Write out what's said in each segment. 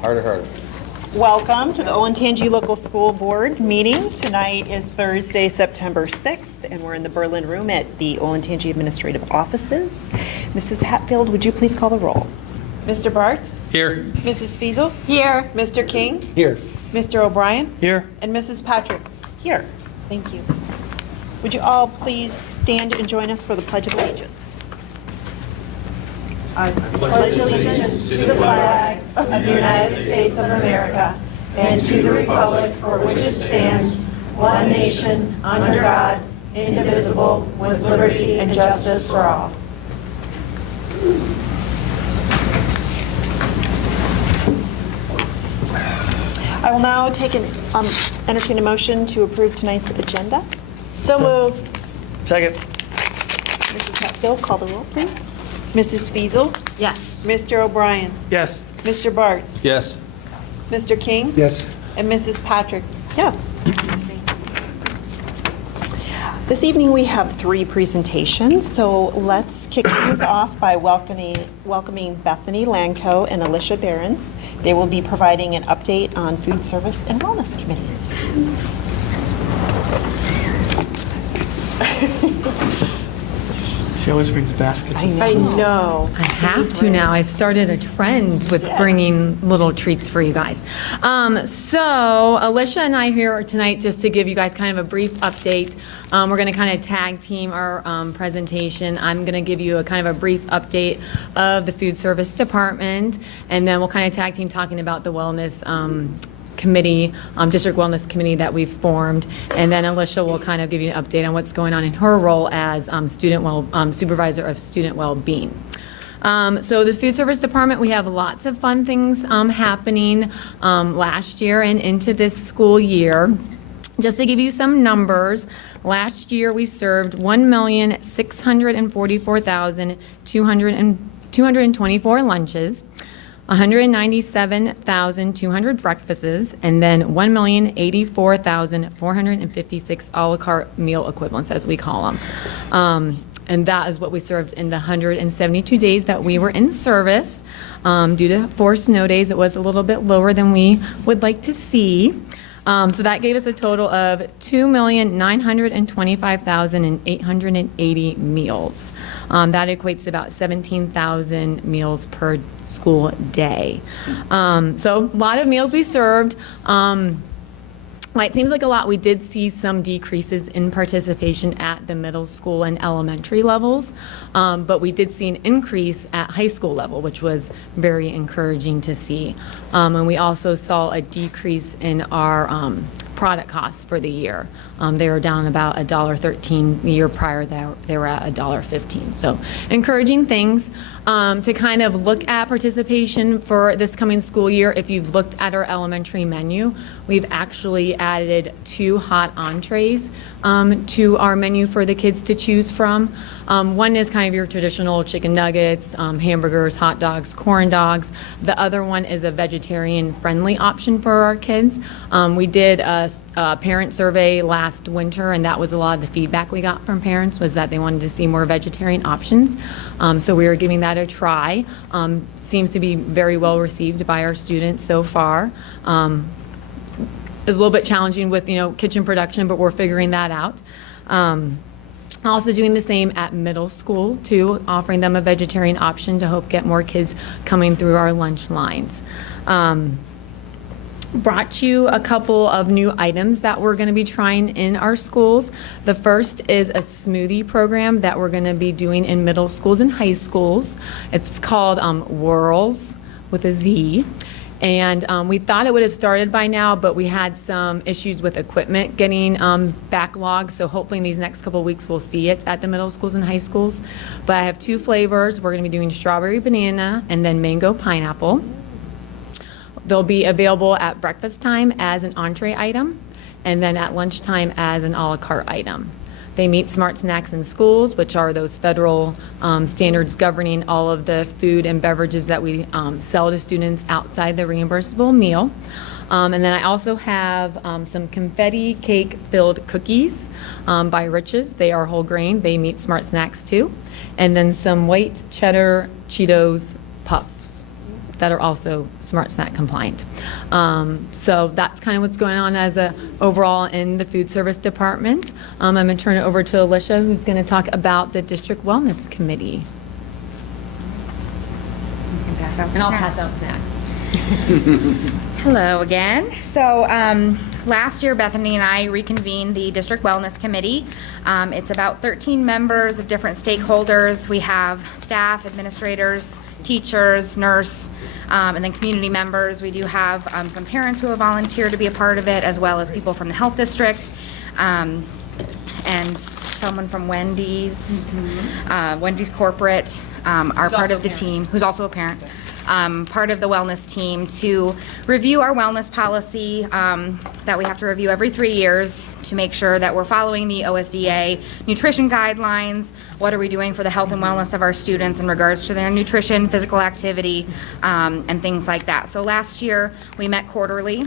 Harder. Welcome to the Olentangy Local School Board meeting. Tonight is Thursday, September 6th, and we're in the Berlin Room at the Olentangy Administrative Offices. Mrs. Hatfield, would you please call the roll? Mr. Bartz? Here. Mrs. Fiesel? Here. Mr. King? Here. Mr. O'Brien? Here. And Mrs. Patrick? Here. Thank you. Would you all please stand and join us for the Pledge of Allegiance? I pledge allegiance to the flag of the United States of America and to the republic for which it stands, one nation, under God, indivisible, with liberty and justice for all. I will now entertain a motion to approve tonight's agenda. So moved. Second. Mrs. Hatfield, call the roll, please. Mrs. Fiesel? Yes. Mr. O'Brien? Yes. Mr. Bartz? Yes. Mr. King? Yes. And Mrs. Patrick? Yes. This evening we have 3 presentations, so let's kick things off by welcoming Bethany Lanco and Alicia Behrens. They will be providing an update on Food Service and Wellness Committee. She always brings baskets. I know. I have to now. I've started a trend with bringing little treats for you guys. So Alicia and I here tonight just to give you guys kind of a brief update. We're going to kind of tag team our presentation. I'm going to give you a kind of a brief update of the food service department, and then we'll kind of tag team talking about the wellness committee, district wellness committee that we've formed, and then Alicia will kind of give you an update on what's going on in her role as supervisor of student well-being. So the food service department, we have lots of fun things happening last year and into this school year. Just to give you some numbers, last year we served 1,644,224 lunches, 197,200 breakfasts, and then 1,084,456 a la carte meal equivalents, as we call them. And that is what we served in the 172 days that we were in service. Due to 4 snow days, it was a little bit lower than we would like to see. So that gave us a total of 2,925,880 meals. That equates to about 17,000 meals per school day. So a lot of meals we served. It seems like a lot. We did see some decreases in participation at the middle school and elementary levels, but we did see an increase at high school level, which was very encouraging to see. And we also saw a decrease in our product costs for the year. They were down about $1.13. The year prior, they were at $1.15. So encouraging things. To kind of look at participation for this coming school year, if you've looked at our elementary menu, we've actually added 2 hot entrees to our menu for the kids to choose from. One is kind of your traditional chicken nuggets, hamburgers, hot dogs, corn dogs. The other one is a vegetarian-friendly option for our kids. We did a parent survey last winter, and that was a lot of the feedback we got from parents was that they wanted to see more vegetarian options. So we are giving that a try. Seems to be very well received by our students so far. It's a little bit challenging with, kitchen production, but we're figuring that out. Also doing the same at middle school too, offering them a vegetarian option to hope get more kids coming through our lunch lines. Brought you a couple of new items that we're going to be trying in our schools. The first is a smoothie program that we're going to be doing in middle schools and high schools. It's called Whirls with a Z. And we thought it would have started by now, but we had some issues with equipment getting backlogged. So hopefully in these next couple of weeks, we'll see it at the middle schools and high schools. But I have 2 flavors. We're going to be doing strawberry banana and then mango pineapple. They'll be available at breakfast time as an entree item and then at lunchtime as an a la carte item. They meet Smart Snacks in Schools, which are those federal standards governing all of the food and beverages that we sell to students outside the reimbursable meal. And then I also have some confetti cake-filled cookies by Riches. They are whole grain. They meet Smart Snacks too. And then some white cheddar Cheetos puffs. that are also Smart Snack compliant. So that's kind of what's going on as a overall in the food service department. I'm going to turn it over to Alicia, who's going to talk about the district wellness committee. And I'll pass out snacks. Hello again. So last year, Bethany and I reconvened the District Wellness Committee. It's about 13 members of different stakeholders. We have staff, administrators, teachers, nurse, and then community members. We do have some parents who have volunteered to be a part of it, as well as people from the health district, and someone from Wendy's, Wendy's corporate, are part of the team, who's also a parent. Part of the wellness team to review our wellness policy that we have to review every 3 years to make sure that we're following the OSDA nutrition guidelines. What are we doing for the health and wellness of our students in regards to their nutrition, physical activity, and things like that. So last year, we met quarterly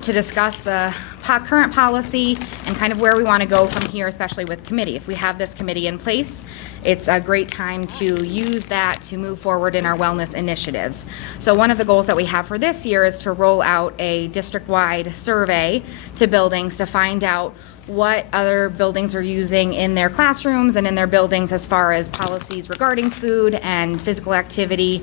to discuss the current policy and kind of where we want to go from here, especially with committee. If we have this committee in place, it's a great time to use that to move forward in our wellness initiatives. So one of the goals that we have for this year is to roll out a district-wide survey to buildings to find out what other buildings are using in their classrooms and in their buildings as far as policies regarding food and physical activity.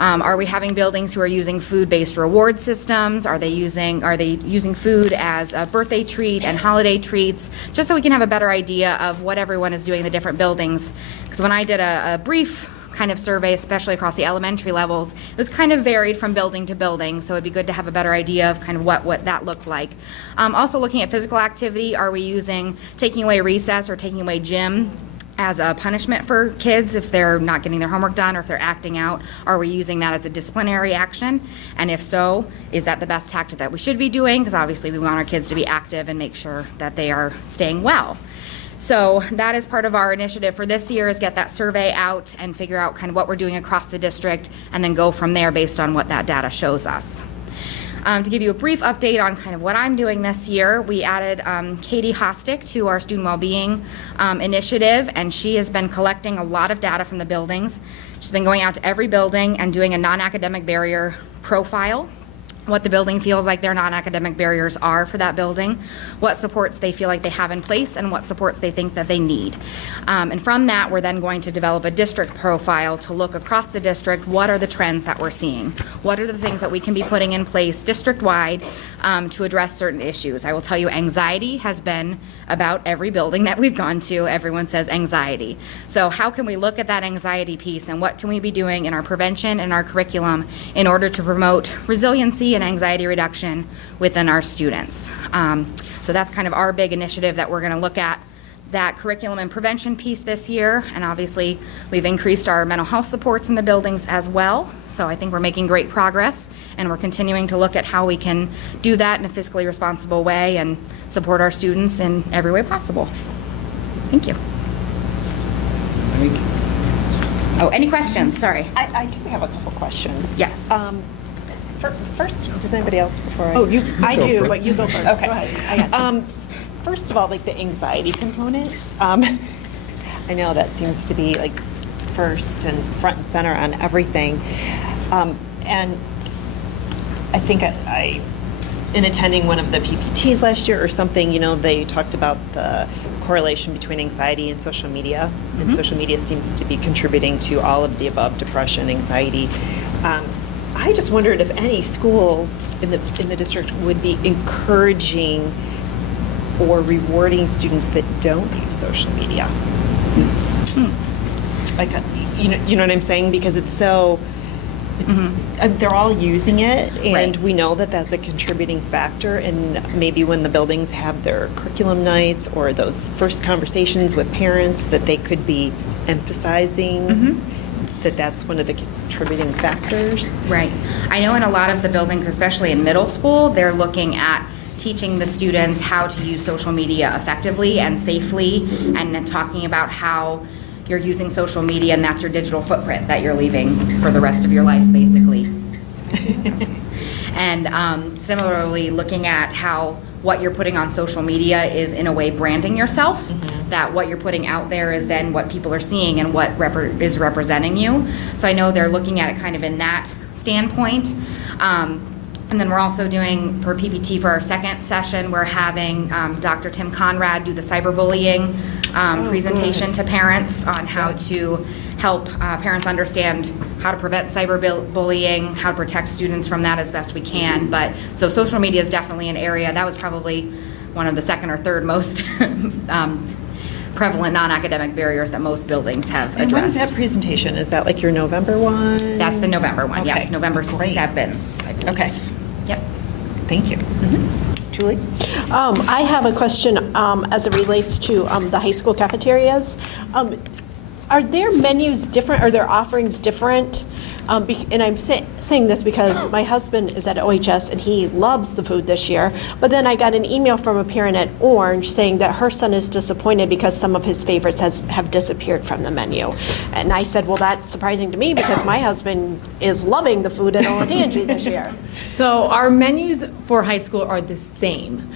Are we having buildings who are using food-based reward systems? Are they using food as a birthday treat and holiday treats? Just so we can have a better idea of what everyone is doing in the different buildings. Because when I did a brief kind of survey, especially across the elementary levels, it was kind of varied from building to building, so it'd be good to have a better idea of kind of what that looked like. Also looking at physical activity, are we taking away recess or taking away gym as a punishment for kids if they're not getting their homework done or if they're acting out? Are we using that as a disciplinary action? And if so, is that the best tactic that we should be doing? Because obviously we want our kids to be active and make sure that they are staying well. So that is part of our initiative for this year, is get that survey out and figure out kind of what we're doing across the district and then go from there based on what that data shows us. To give you a brief update on kind of what I'm doing this year, we added Katie Hostick to our student well-being initiative, and she has been collecting a lot of data from the buildings. She's been going out to every building and doing a non-academic barrier profile, what the building feels like their non-academic barriers are for that building, what supports they feel like they have in place, and what supports they think that they need. And from that, we're then going to develop a district profile to look across the district, what are the trends that we're seeing? What are the things that we can be putting in place district-wide to address certain issues? I will tell you, anxiety has been about every building that we've gone to. Everyone says anxiety. So how can we look at that anxiety piece, and what can we be doing in our prevention and our curriculum in order to promote resiliency and anxiety reduction within our students? So that's kind of our big initiative that we're going to look at, that curriculum and prevention piece this year. And obviously we've increased our mental health supports in the buildings as well. So I think we're making great progress, and we're continuing to look at how we can do that in a fiscally responsible way and support our students in every way possible. Thank you. Oh, any questions? Sorry. I do have a couple questions. Yes. First, does anybody else before I? Oh, I Go do, for it. but you go first. Okay. Go ahead. I got you. First of all, like the anxiety component, I know that seems to be like first and front and center on everything. And I think I, in attending one of the PPTs last year or something, they talked about the correlation between anxiety and social media. And social media seems to be contributing to all of the above: depression, anxiety. I just wondered if any schools in the district would be encouraging or rewarding students that don't use social media. Like, you know what I'm saying? Because they're all using it, and Right. we know that that's a contributing factor. And maybe when the buildings have their curriculum nights or those first conversations with parents, that they could be emphasizing that that's one of the contributing factors. Right. I know in a lot of the buildings, especially in middle school, they're looking at teaching the students how to use social media effectively and safely, and then talking about how you're using social media, and that's your digital footprint that you're leaving for the rest of your life, basically. And similarly, looking at how what you're putting on social media is in a way branding yourself, that what you're putting out there is then what people are seeing and what is representing you. So I know they're looking at it kind of in that standpoint. And then we're also doing, for PPT, for our second session, we're having Dr. Tim Conrad do the cyberbullying presentation to parents on how to help parents understand how to prevent cyberbullying, how to protect students from that as best we can. But, so social media is definitely an area. That was probably one of the second or third most prevalent non-academic barriers that most buildings have And when is addressed. that presentation? Is that like your November one? That's the November one, yes, Okay, November great. 7th, I believe. Okay, Yep. thank you. Julie? I have a question as it relates to the high school cafeterias. Are their menus different, are their offerings different? And I'm saying this because my husband is at OHS and he loves the food this year. But then I got an email from a parent at Orange saying that her son is disappointed because some of his favorites have disappeared from the menu. And I said, well, that's surprising to me because my husband is loving the food at Olentangy this year. So our menus for high school are the same.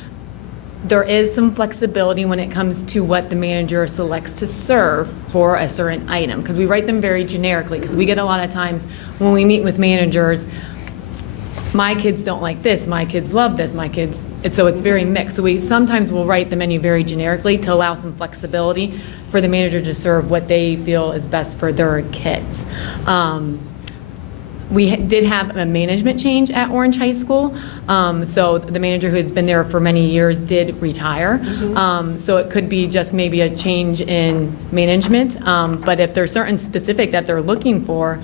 There is some flexibility when it comes to what the manager selects to serve for a certain item, because we write them very generically, because we get a lot of times when we meet with managers, my kids don't like this, my kids love this, so it's very mixed. So we sometimes will write the menu very generically to allow some flexibility for the manager to serve what they feel is best for their kids. We did have a management change at Orange High School. So the manager who has been there for many years did retire. So it could be just maybe a change in management. But if there's certain specific that they're looking for,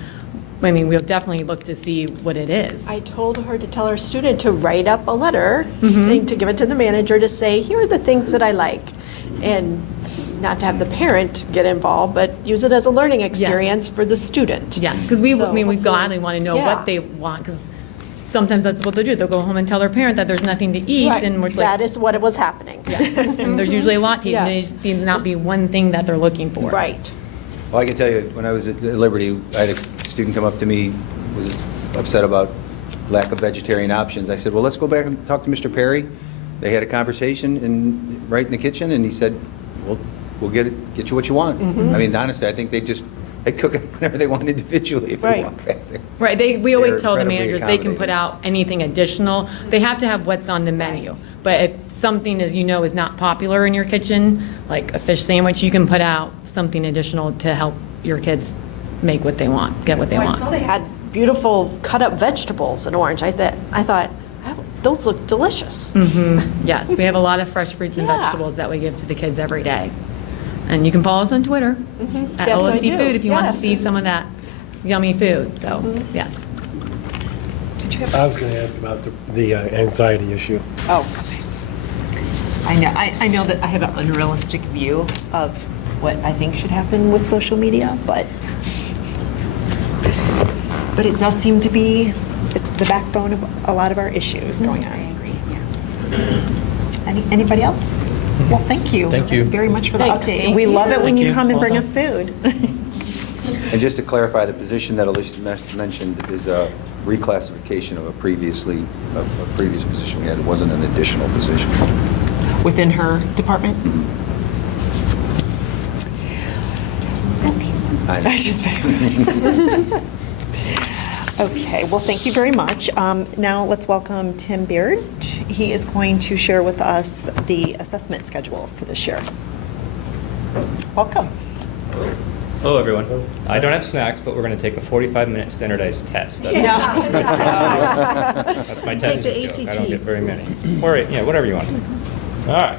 I mean, we'll definitely look to see what it is. I told her to tell her student to write up a letter and to give it to the manager to say, here are the things that I like. And not to have the parent get involved, but use it as a learning experience for the student. Yes, because we So gladly hopefully- want to know Yeah. what they want, because sometimes that's what they do. They'll go home and tell their parent that there's nothing to eat, Right. and we're just That like, is what it was happening. yes. And there's usually a lot to eat, and it Yes. needs to not be one thing that they're looking for. Right. Well, I can tell you, when I was at Liberty, I had a student come up to me, was upset about lack of vegetarian options. I said, well, let's go back and talk to Mr. Perry. They had a conversation right in the kitchen, and he said, well, we'll get you what you want. I mean, honestly, I think they cook it whenever they want individually if they Right. walk back there. Right, we always They're tell the incredibly managers they can put out anything additional. They have to have what's on the menu. But if something is not popular in your kitchen, like a fish sandwich, you can put out something additional to help your kids make what they want, get what they I want. saw they had beautiful cut-up vegetables in Orange. I thought, oh, those look delicious. Yes, we have a lot of fresh fruits and Yeah. vegetables that we give to the kids every day. And you can follow us on Twitter at Yes, I OSD do. Food if you want to Yes. see some of that yummy food. So, yes. I was going to ask about the anxiety issue. Oh, okay. I know that I have an unrealistic view of what I think should happen with social media, but it does seem to be the backbone of a lot of our issues going I on. agree, yeah. Anybody else? Well, thank you. Thank you. Very much for the Thanks. update. And we love it when Thank you you. come and Well bring done. us food. And just to clarify, the position that Alicia mentioned is a reclassification of a previous position we had. It wasn't an additional position. Within her department? I should say. Okay, well, thank you very much. Now, let's welcome Tim Beard. He is going to share with us the assessment schedule for this year. Welcome. Hello, everyone. I don't have snacks, but we're going to take a 45-minute standardized test. That's my testing the joke. I ACT. don't get very many. Or, whatever you want. All right.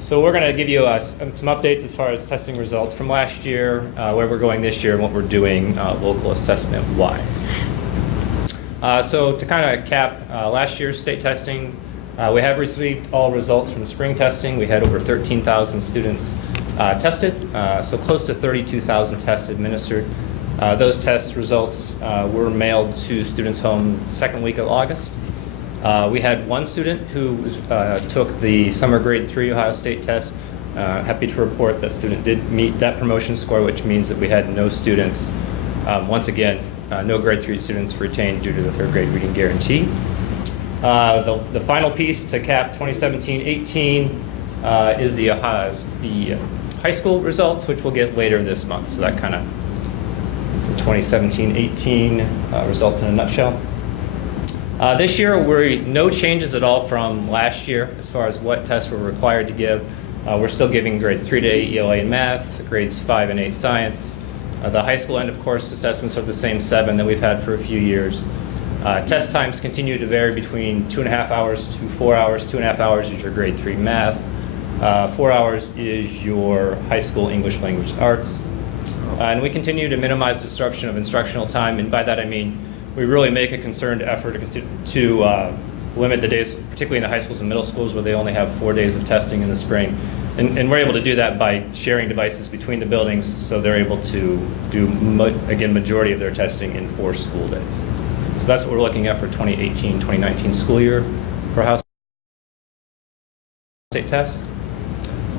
So we're going to give you some updates as far as testing results from last year, where we're going this year, and what we're doing local assessment-wise. So to kind of cap last year's state testing, we have received all results from the spring testing. We had over 13,000 students tested, so close to 32,000 tests administered. Those test results were mailed to students' home second week of August. We had one student who took the summer grade 3 Ohio State test. Happy to report that student did meet that promotion score, which means that we had no students, once again, no grade 3 students retained due to the third grade reading guarantee. The final piece to cap 2017-18 is the high school results, which we'll get later this month. So that kind of It's the 2017-18 results in a nutshell. This year, no changes at all from last year as far as what tests we're required to give. We're still giving grades 3 to 8 ELA in math, grades 5 and 8 science. The high school end of course assessments are the same 7 that we've had for a few years. Test times continue to vary between 2.5 hours to 4 hours. 2.5 hours is your grade 3 math. 4 hours is your high school English language arts. And we continue to minimize disruption of instructional time, and by that I mean we really make a concerted effort to limit the days, particularly in the high schools and middle schools where they only have 4 days of testing in the spring. And we're able to do that by sharing devices between the buildings so they're able to do, again, majority of their testing in 4 school days. So that's what we're looking at for 2018-2019 school year for House state tests.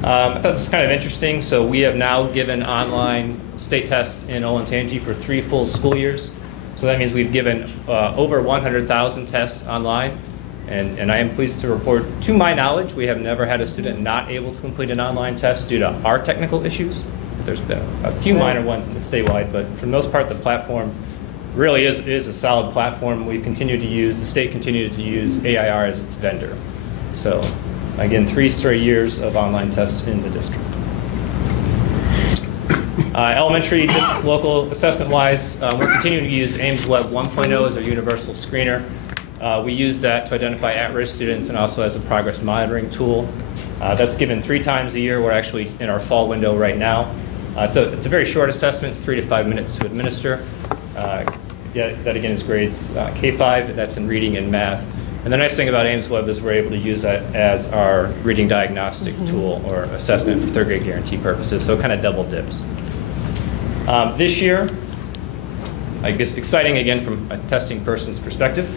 I thought this was kind of interesting. So we have now given online state tests in Olentangy for 3 full school years. So that means we've given over 100,000 tests online. And I am pleased to report, to my knowledge, we have never had a student not able to complete an online test due to our technical issues. There's been a few minor ones in the statewide, but for the most part, the platform really is a solid platform. We've continued to use, the state continued to use AIR as its vendor. So again, 3 straight years of online tests in the district. Elementary local assessment-wise, we're continuing to use Ames Web 1.0 as our universal screener. We use that to identify at-risk students and also as a progress monitoring tool. That's given 3 times a year. We're actually in our fall window right now. It's a very short assessment. It's 3 to 5 minutes to administer. That again is grades K-5. That's in reading and math. And the nice thing about Ames Web is we're able to use that as our reading diagnostic tool or assessment for 3rd grade guarantee purposes. So it kind of double dips. This year, I guess exciting again from a testing person's perspective,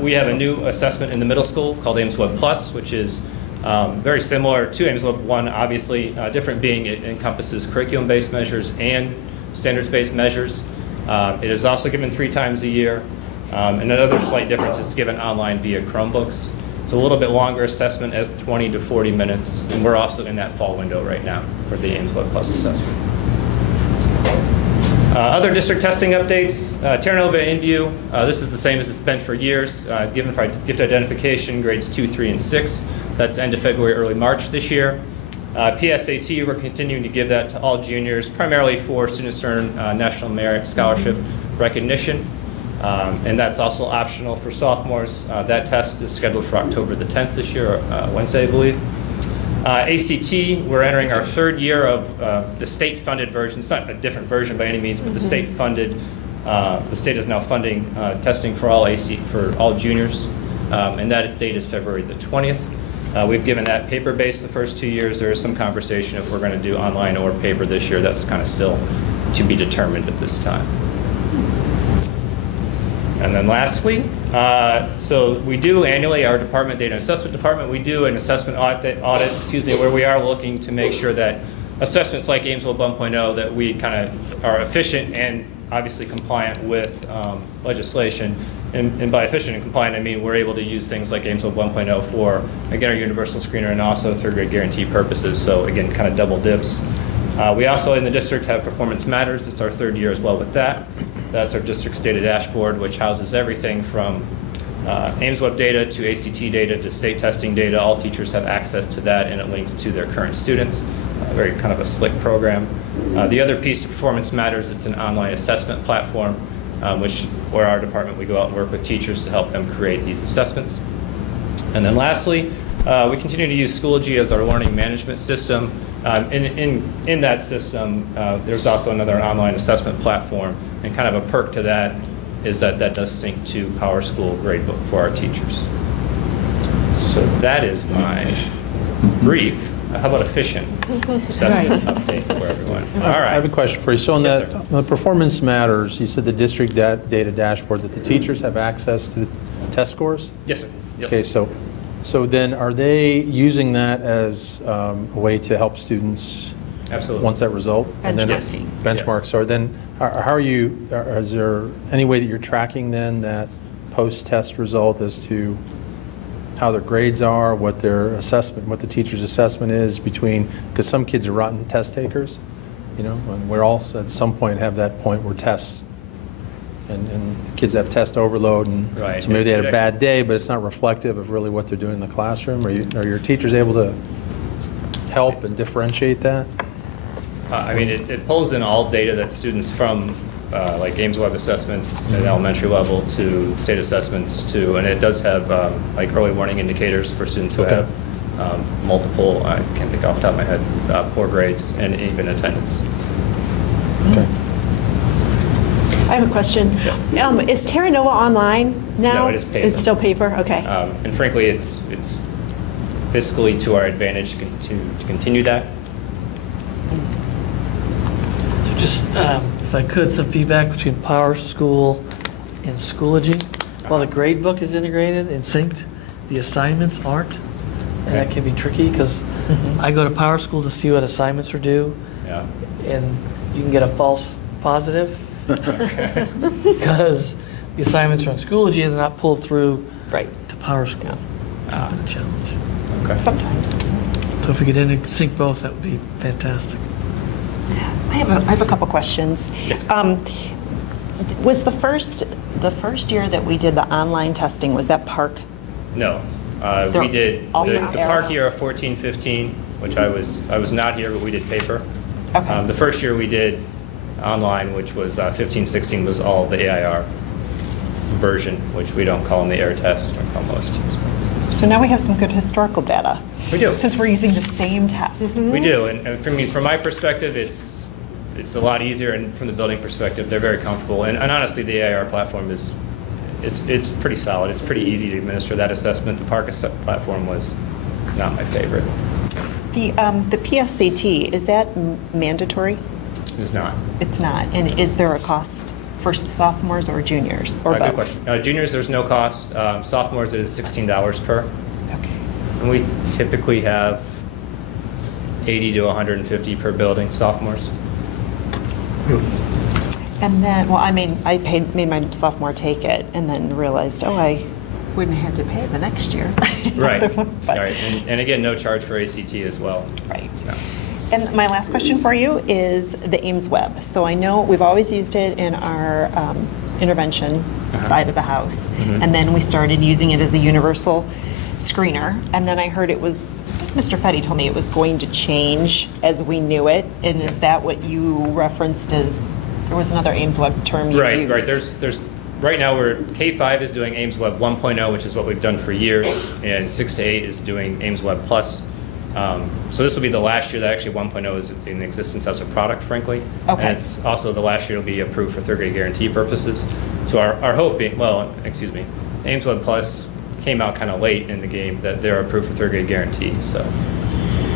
we have a new assessment in the middle school called Ames Web Plus, which is very similar to Ames Web 1, obviously, different being it encompasses curriculum-based measures and standards-based measures. It is also given 3 times a year. And another slight difference is given online via Chromebooks. It's a little bit longer assessment at 20 to 40 minutes, and we're also in that fall window right now for the Ames Web Plus assessment. Other district testing updates, Terra Nova and InView, this is the same as it's been for years, given for gift identification, grades 2, 3, and 6. That's end of February, early March this year. PSAT, we're continuing to give that to all juniors, primarily for students to earn National Merit Scholarship recognition. And that's also optional for sophomores. That test is scheduled for October the 10th this year, Wednesday, I believe. ACT, we're entering our 3rd year of the state-funded version. It's not a different version by any means, but the state-funded, the state is now funding testing for all juniors, and that date is February the 20th. We've given that paper-based the first 2 years. There is some conversation if we're going to do online or paper this year. That's kind of still to be determined at this time. And then lastly, so we do annually, our department, data and assessment department, we do an assessment audit, where we are looking to make sure that assessments like Ames Web 1.0, that we kind of are efficient and obviously compliant with legislation. And by efficient and compliant, I mean we're able to use things like Ames Web 1.0 for, again, our universal screener and also 3rd grade guarantee purposes. So again, kind of double dips. We also in the district have Performance Matters. It's our 3rd year as well with that. That's our district's data dashboard, which houses everything from Ames Web data to ACT data to state testing data. All teachers have access to that, and it links to their current students. Very kind of a slick program. The other piece to Performance Matters, it's an online assessment platform, where our department, we go out and work with teachers to help them create these assessments. And then lastly, we continue to use Schoology as our learning management system. In that system, there's also another online assessment platform, and kind of a perk to that is that that does sync to PowerSchool Gradebook for our teachers. So that is my brief, how about efficient assessment update for everyone? All right. I have a question for you. So on Yes, that, the Performance Matters, you said the district data dashboard, that the teachers have access to the test scores? Yes, sir. Yes. Okay, so then are they using that as a way to help students Absolutely. once that result? And then Benchmarking. Benchmark. Yes. So then, how are you, is there any way that you're tracking then that post-test result as to how their grades are, what their assessment, what the teacher's assessment is between, because some kids are rotten test takers, and we're all at some point have that point where tests, and kids have test overload, and Right. so maybe they had a bad day, but it's not reflective of really what they're doing in the classroom. Are your teachers able to help and differentiate that? I mean, it pulls in all data that students from, like Ames Web assessments at elementary level to state assessments to, and it does have like early warning indicators for students who Okay. have multiple, I can't think off the top of my head, poor grades and even attendance. Okay. I have a question. Yes. Is Terra Nova online now? No, it is paper. It's still paper, okay. And frankly, it's fiscally to our advantage to continue that. So just, if I could, some feedback between Power School and Schoology. While the grade book is integrated and synced, the assignments aren't. And that can be tricky because I go to Power School to see what assignments are due, Yeah. and you can get a false positive because the assignments are on Schoology and they're not pulled through Right, to Power School. It's been a challenge. Okay. sometimes. So if we could sync both, that would be fantastic. I have a couple questions. Yes. Was the first year that we did the online testing, was that Park? No. They're We did all the paper? park year of 14-15, which I was not here, but we did paper. Okay. The first year we did online, which was 15-16, was all the AIR version, which we don't call them the air test, or call them OSTs. So now we have some good historical data. We do. Since we're using the same test. We do, and from my perspective, it's a lot easier, and from the building perspective, they're very comfortable. And honestly, the AIR platform it's pretty solid. It's pretty easy to administer that assessment. The Park platform was not my favorite. The PSAT, is that mandatory? It's not. It's not. And is there a cost for sophomores or juniors? Or Good both? question. Juniors, there's no cost. Sophomores, it is $16 per. Okay. And we typically have 80 to 150 per building, sophomores. And then, well, I mean, I made my sophomore take it and then realized, oh, I wouldn't have had to pay it the next year. Right. But- Right. And again, no charge for ACT as well. Right. No. And my last question for you is the Ames Web. So I know we've always used it in our intervention side of the house. And then we started using it as a universal screener. And then I heard it was, Mr. Fetty told me it was going to change as we knew it. And is that what you referenced as, there was another Ames Web term you used? Right. There's right now K-5 is doing Ames Web 1.0, which is what we've done for years, and 6 to 8 is doing Ames Web Plus. So this will be the last year that actually 1.0 is in existence as a product, frankly. Okay. And it's also the last year it'll be approved for third grade guarantee purposes. So our hope being, Ames Web Plus came out kind of late in the game that they're approved for third grade guarantee, so.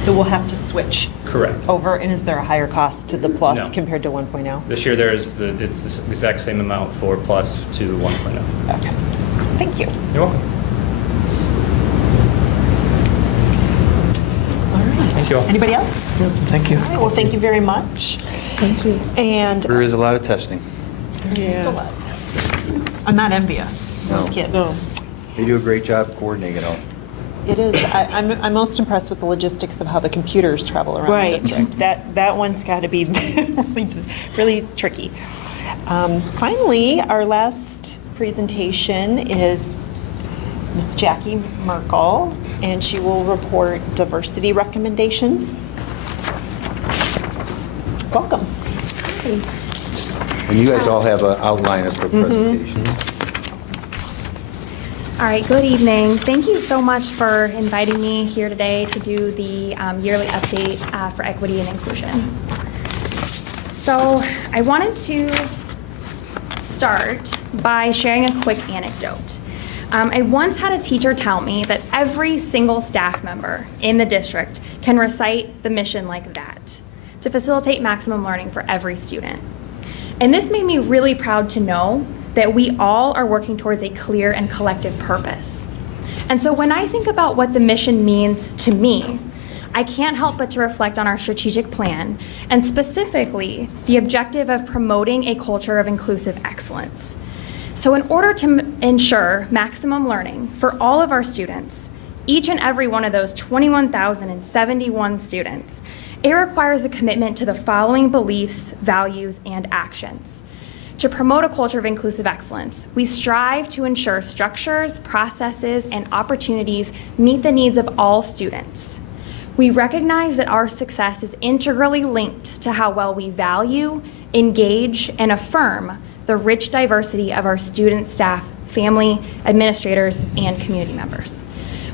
So we'll have to switch Correct. over, and is there a higher cost to the Plus No. compared to 1.0? This year it's the exact same amount for Plus to 1.0. Okay, thank you. You're welcome. All right. Thank you all. Anybody else? Thank you. All right, well, thank you very much. Thank you. And There is a lot of testing. there is a lot of testing. I'm not envious, those kids. No. They do a great job coordinating it all. It is, I'm most impressed with the logistics of how the computers travel around Right. the district. That one's got to be really tricky. Finally, our last presentation is Ms. Jackie Merkel, and she will report diversity recommendations. Welcome. And you guys all have an outline of her presentation. All right, good evening. Thank you so much for inviting me here today to do the yearly update for equity and inclusion. So I wanted to start by sharing a quick anecdote. I once had a teacher tell me that every single staff member in the district can recite the mission like that, to facilitate maximum learning for every student. And this made me really proud to know that we all are working towards a clear and collective purpose. And so when I think about what the mission means to me, I can't help but to reflect on our strategic plan, and specifically the objective of promoting a culture of inclusive excellence. So in order to ensure maximum learning for all of our students, each and every one of those 21,071 students, It requires a commitment to the following beliefs, values, and actions. To promote a culture of inclusive excellence, we strive to ensure structures, processes, and opportunities meet the needs of all students. We recognize that our success is integrally linked to how well we value, engage, and affirm the rich diversity of our student, staff, family, administrators, and community members.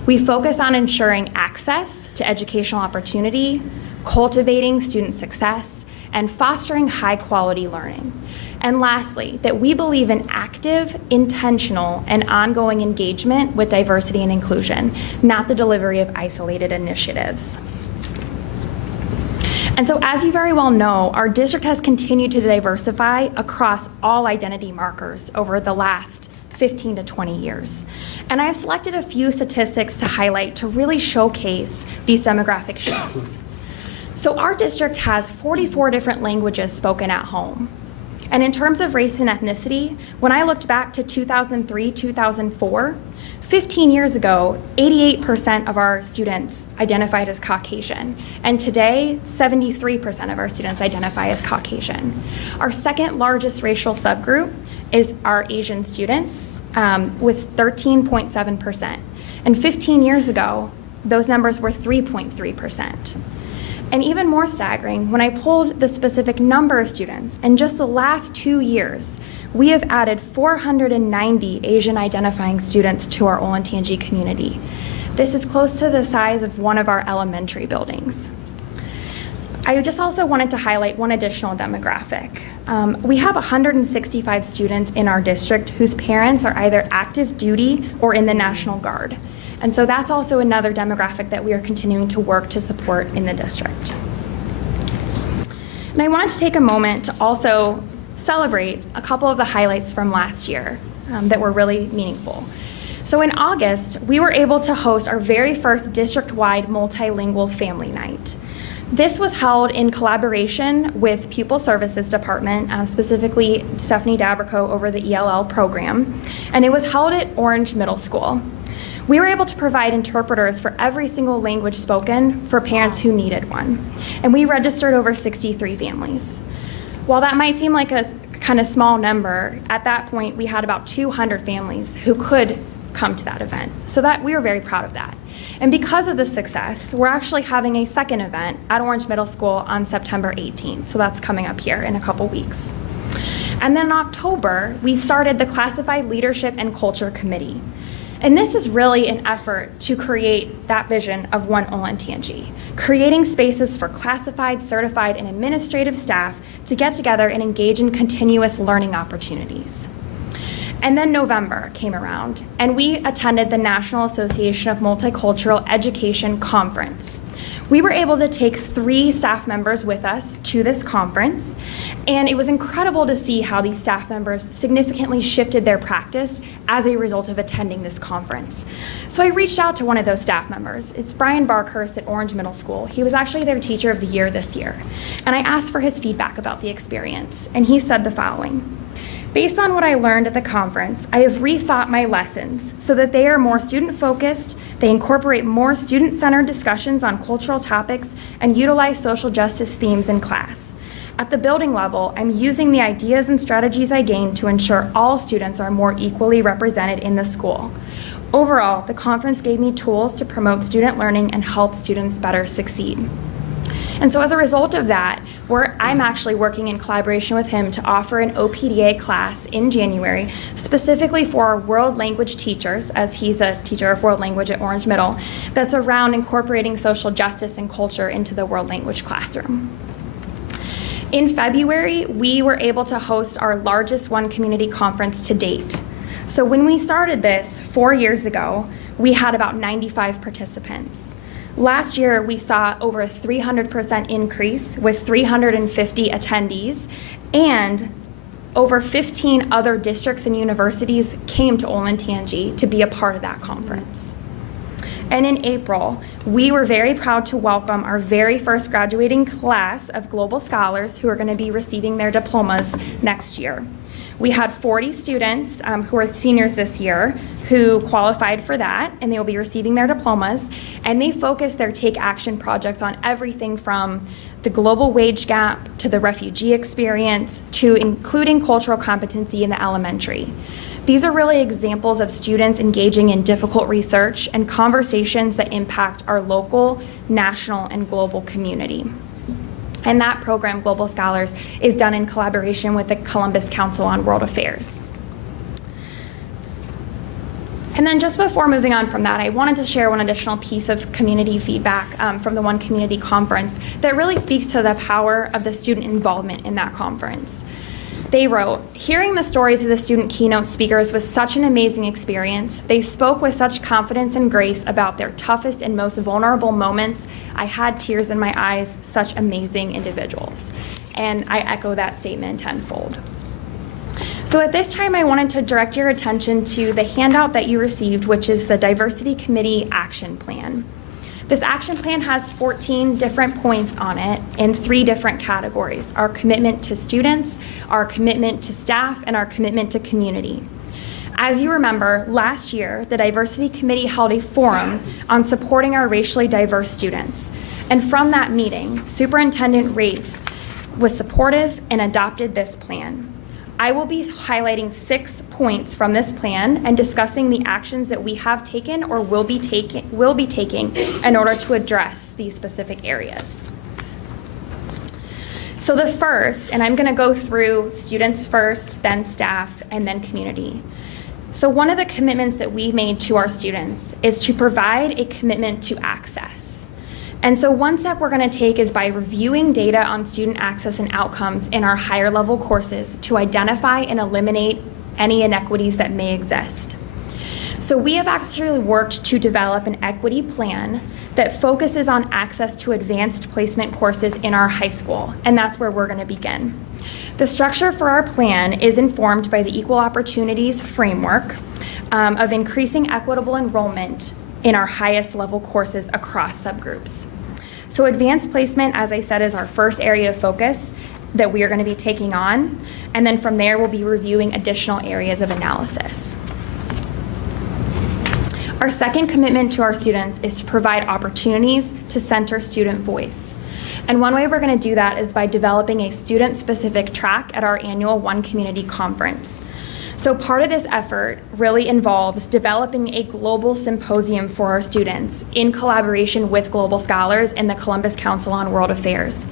We focus on ensuring access to educational opportunity, cultivating student success, and fostering high-quality learning. And lastly, that we believe in active, intentional, and ongoing engagement with diversity and inclusion, not the delivery of isolated initiatives. And so, as you very well know, our district has continued to diversify across all identity markers over the last 15 to 20 years. And I've selected a few statistics to highlight to really showcase these demographic shifts. So our district has 44 different languages spoken at home. And in terms of race and ethnicity, when I looked back to 2003, 2004, 15 years ago, 88% of our students identified as Caucasian. And today, 73% of our students identify as Caucasian. Our second largest racial subgroup is our Asian students, with 13.7%. And 15 years ago, those numbers were 3.3%. And even more staggering, when I pulled the specific number of students, in just the last 2 years, we have added 490 Asian identifying students to our Olentangy community. This is close to the size of one of our elementary buildings. I just also wanted to highlight one additional demographic. We have 165 students in our district whose parents are either active duty or in the National Guard. And so that's also another demographic that we are continuing to work to support in the district. And I wanted to take a moment to also celebrate a couple of the highlights from last year that were really meaningful. So in August, we were able to host our very first district-wide multilingual family night. This was held in collaboration with Pupil Services Department, specifically Stephanie Dabrico over the ELL program, and it was held at Orange Middle School. We were able to provide interpreters for every single language spoken for parents who needed one, and we registered over 63 families. While that might seem like a kind of small number, at that point we had about 200 families who could come to that event, so that we were very proud of that. And because of the success, we're actually having a second event at Orange Middle School on September 18th, so that's coming up here in a couple weeks. And then in October, we started the Classified Leadership and Culture Committee. And this is really an effort to create that vision of One Olentangy, creating spaces for classified, certified, and administrative staff to get together and engage in continuous learning opportunities. And then November came around, and we attended the National Association of Multicultural Education Conference. We were able to take 3 staff members with us to this conference, and it was incredible to see how these staff members significantly shifted their practice as a result of attending this conference. So I reached out to one of those staff members. It's Brian Barkhurst at Orange Middle School. He was actually their Teacher of the Year this year. And I asked for his feedback about the experience, and he said the following: "Based on what I learned at the conference, I have rethought my lessons so that they are more student-focused, they incorporate more student-centered discussions on cultural topics, and utilize social justice themes in class. At the building level, I'm using the ideas and strategies I gained to ensure all students are more equally represented in the school. Overall, the conference gave me tools to promote student learning and help students better succeed." And so as a result of that, I'm actually working in collaboration with him to offer an OPDA class in January, specifically for our world language teachers, as he's a teacher of world language at Orange Middle, that's around incorporating social justice and culture into the world language classroom. In February, we were able to host our largest One Community conference to date. So when we started this 4 years ago, we had about 95 participants. Last year, we saw over a 300% increase with 350 attendees, and over 15 other districts and universities came to Olentangy to be a part of that conference. And in April, we were very proud to welcome our very first graduating class of global scholars who are going to be receiving their diplomas next year. We had 40 students who are seniors this year who qualified for that, and they will be receiving their diplomas. And they focused their Take Action projects on everything from the global wage gap to the refugee experience to including cultural competency in the elementary. These are really examples of students engaging in difficult research and conversations that impact our local, national, and global community. And that program, Global Scholars, is done in collaboration with the Columbus Council on World Affairs. And then just before moving on from that, I wanted to share one additional piece of community feedback from the One Community Conference that really speaks to the power of the student involvement in that conference. They wrote, "Hearing the stories of the student keynote speakers was such an amazing experience. They spoke with such confidence and grace about their toughest and most vulnerable moments. I had tears in my eyes, such amazing individuals." And I echo that statement tenfold. So at this time, I wanted to direct your attention to the handout that you received, which is the Diversity Committee Action Plan. This action plan has 14 different points on it in 3 different categories: our commitment to students, our commitment to staff, and our commitment to community. As you remember, last year, the Diversity Committee held a forum on supporting our racially diverse students. And from that meeting, Superintendent Rafe was supportive and adopted this plan. I will be highlighting 6 points from this plan and discussing the actions that we have taken or will be taking in order to address these specific areas. So the first, and I'm going to go through students first, then staff, and then community. So one of the commitments that we made to our students is to provide a commitment to access. And so one step we're going to take is by reviewing data on student access and outcomes in our higher level courses to identify and eliminate any inequities that may exist. So we have actually worked to develop an equity plan that focuses on access to advanced placement courses in our high school, and that's where we're going to begin. The structure for our plan is informed by the Equal Opportunities Framework of increasing equitable enrollment in our highest level courses across subgroups. So advanced placement, as I said, is our first area of focus that we are going to be taking on, and then from there we'll be reviewing additional areas of analysis. Our second commitment to our students is to provide opportunities to center student voice. And one way we're going to do that is by developing a student-specific track at our annual One Community Conference. So part of this effort really involves developing a global symposium for our students in collaboration with Global Scholars and the Columbus Council on World Affairs.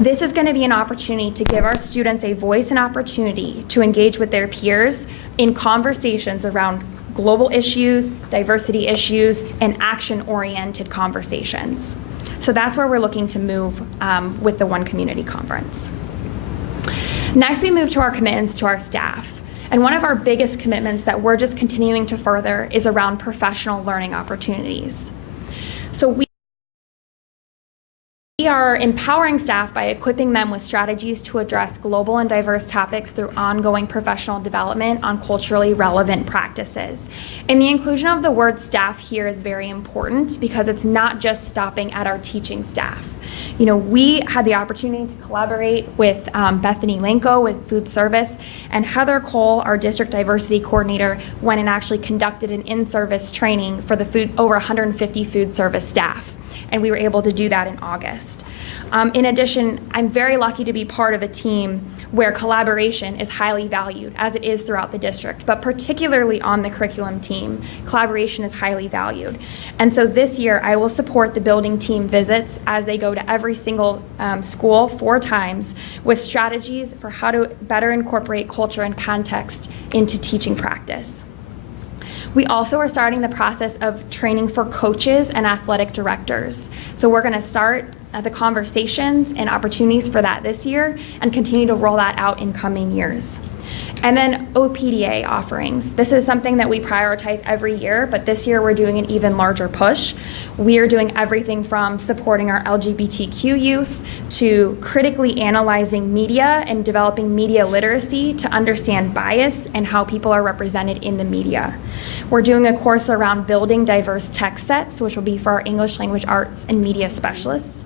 This is going to be an opportunity to give our students a voice and opportunity to engage with their peers in conversations around global issues, diversity issues, and action-oriented conversations. So that's where we're looking to move with the One Community Conference. Next, we move to our commitments to our staff. And one of our biggest commitments that we're just continuing to further is around professional learning opportunities. So we are empowering staff by equipping them with strategies to address global and diverse topics through ongoing professional development on culturally relevant practices. And the inclusion of the word staff here is very important because it's not just stopping at our teaching staff. You know, we had the opportunity to collaborate with Bethany Lanko with food service, and Heather Cole, our district diversity coordinator, went and actually conducted an in-service training for the over 150 food service staff. And we were able to do that in August. In addition, I'm very lucky to be part of a team where collaboration is highly valued, as it is throughout the district, but particularly on the curriculum team, collaboration is highly valued. And so this year, I will support the building team visits as they go to every single school 4 times with strategies for how to better incorporate culture and context into teaching practice. We also are starting the process of training for coaches and athletic directors. So we're going to start the conversations and opportunities for that this year and continue to roll that out in coming years. And then OPDA offerings. This is something that we prioritize every year, but this year we're doing an even larger push. We are doing everything from supporting our LGBTQ youth to critically analyzing media and developing media literacy to understand bias and how people are represented in the media. We're doing a course around building diverse text sets, which will be for our English language arts and media specialists.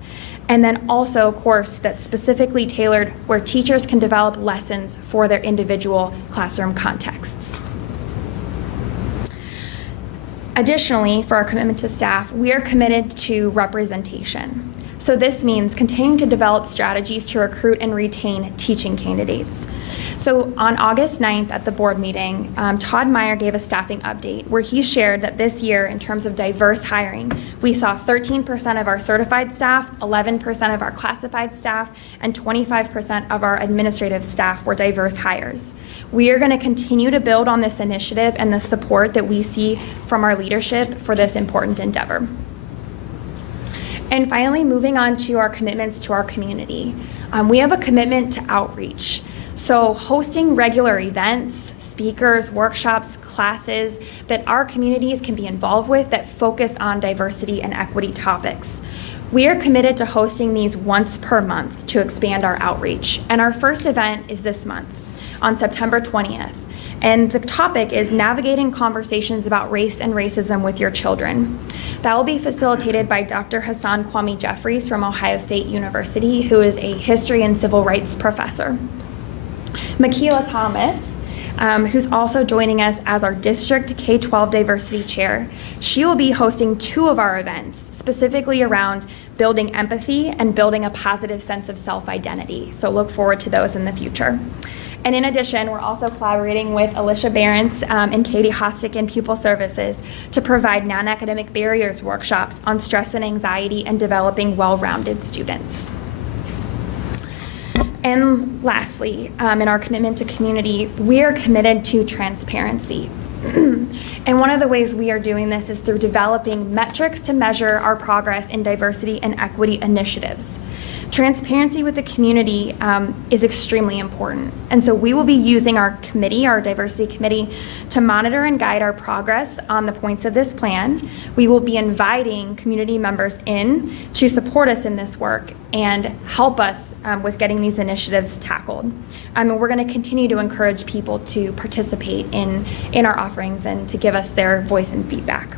And then also a course that's specifically tailored where teachers can develop lessons for their individual classroom contexts. Additionally, for our commitment to staff, we are committed to representation. So this means continuing to develop strategies to recruit and retain teaching candidates. So on August 9th at the board meeting, Todd Meyer gave a staffing update where he shared that this year, in terms of diverse hiring, we saw 13% of our certified staff, 11% of our classified staff, and 25% of our administrative staff were diverse hires. We are going to continue to build on this initiative and the support that we see from our leadership for this important endeavor. And finally, moving on to our commitments to our community. We have a commitment to outreach. So hosting regular events, speakers, workshops, classes that our communities can be involved with that focus on diversity and equity topics. We are committed to hosting these once per month to expand our outreach. And our first event is this month on September 20th. And the topic is navigating conversations about race and racism with your children. That will be facilitated by Dr. Hassan Kwame Jeffries from Ohio State University, who is a history and civil rights professor. Makila Thomas, who's also joining us as our district K-12 diversity chair. She will be hosting 2 of our events, specifically around building empathy and building a positive sense of self-identity. So look forward to those in the future. And in addition, we're also collaborating with Alicia Behrens and Katie Hostick in Pupil Services to provide non-academic barriers workshops on stress and anxiety and developing well-rounded students. And lastly, in our commitment to community, we are committed to transparency. And one of the ways we are doing this is through developing metrics to measure our progress in diversity and equity initiatives. Transparency with the community is extremely important. And so we will be using our committee, our diversity committee, to monitor and guide our progress on the points of this plan. We will be inviting community members in to support us in this work and help us with getting these initiatives tackled. And we're going to continue to encourage people to participate in our offerings and to give us their voice and feedback.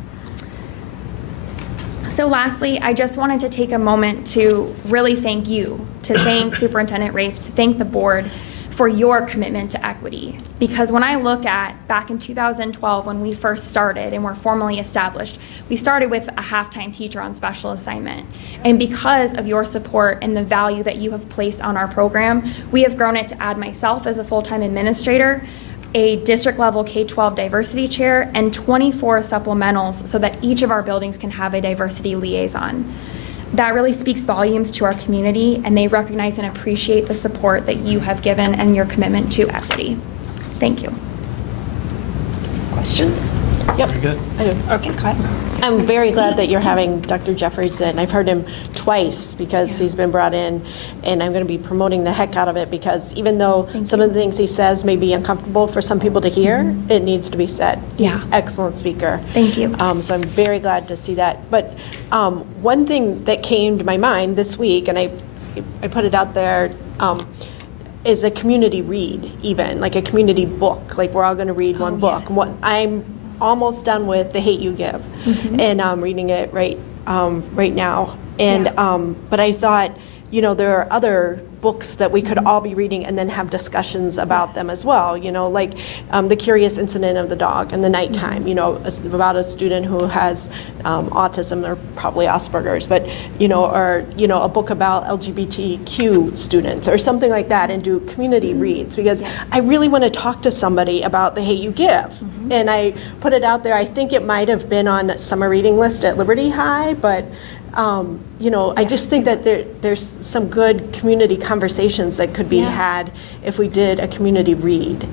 So lastly, I just wanted to take a moment to really thank you, to thank Superintendent Rafe, to thank the board for your commitment to equity. Because when I look at back in 2012 when we first started and were formally established, we started with a half-time teacher on special assignment. And because of your support and the value that you have placed on our program, we have grown it to add myself as a full-time administrator, a district-level K-12 diversity chair, and 24 supplementals so that each of our buildings can have a diversity liaison. That really speaks volumes to our community, and they recognize and appreciate the support that you have given and your commitment to equity. Thank you. Questions? Yep. Very good. I do. Okay, Kyle. I'm very glad that you're having Dr. Jeffries in. I've heard him twice because he's been brought in, and I'm going to be promoting the heck out of it because even though some of the things he says may be uncomfortable for some people to hear, it needs to be said. He's an excellent speaker. Thank you. So I'm very glad to see that. But one thing that came to my mind this week, and I put it out there, is a community read, even like a community book. Like we're all going to read one book. Yes. What I'm almost done with The Hate You Give, and I'm reading it right now. And but I thought, there are other books that we could all be reading and then have discussions about them as well. Like The Curious Incident of the Dog in the Nighttime. About a student who has autism or probably Asperger's, but or a book about LGBTQ students or something like that, and do community reads because I really want to talk to somebody about The Hate You Give. And I put it out there. I think it might have been on a summer reading list at Liberty High, but I just think that there's some good community conversations that could be had if we did a community read.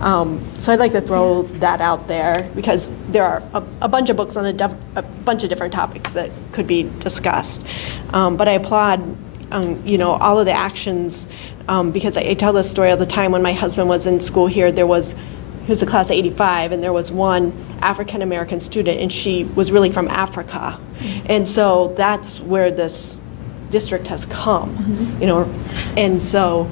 So I'd like to throw that out there because there are a bunch of books on a bunch of different topics that could be discussed. But I applaud, all of the actions because I tell this story all the time. When my husband was in school here, he was a class of 85, and there was one African-American student, and she was really from Africa. And so that's where this district has come, and so,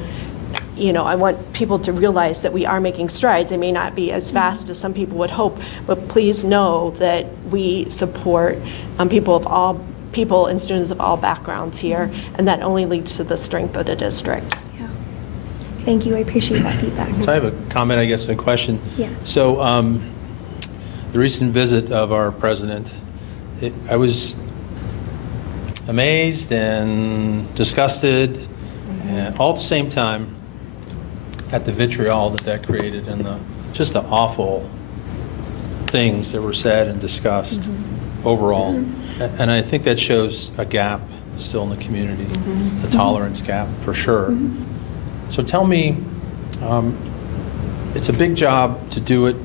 I want people to realize that we are making strides. They may not be as fast as some people would hope, but please know that we support people of all people and students of all backgrounds here, and that only leads to the strength of the district. Yeah. Thank you, I appreciate that feedback. So I have a comment, I guess, and a question. Yes. So the recent visit of our president, I was amazed and disgusted, and all at the same time, at the vitriol that created and just the awful things that were said and discussed overall. And I think that shows a gap still in the community, the tolerance gap, for sure. So tell me, it's a big job to do it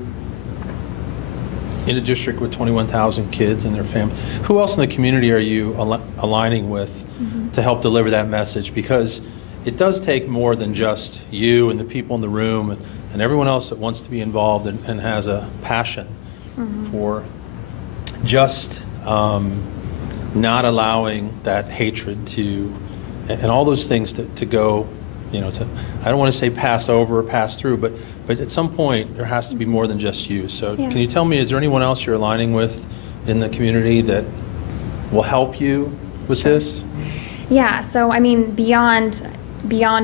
in a district with 21,000 kids and their families. Who else in the community are you aligning with to help deliver that message? Because it does take more than just you and the people in the room and everyone else that wants to be involved and has a passion for just not allowing that hatred to, and all those things to go, I don't want to say pass over or pass through, but at some point there has to be more than just you. So Yeah. can you tell me, is there anyone else you're aligning with in the community that will help you with this? Yeah, so I mean, beyond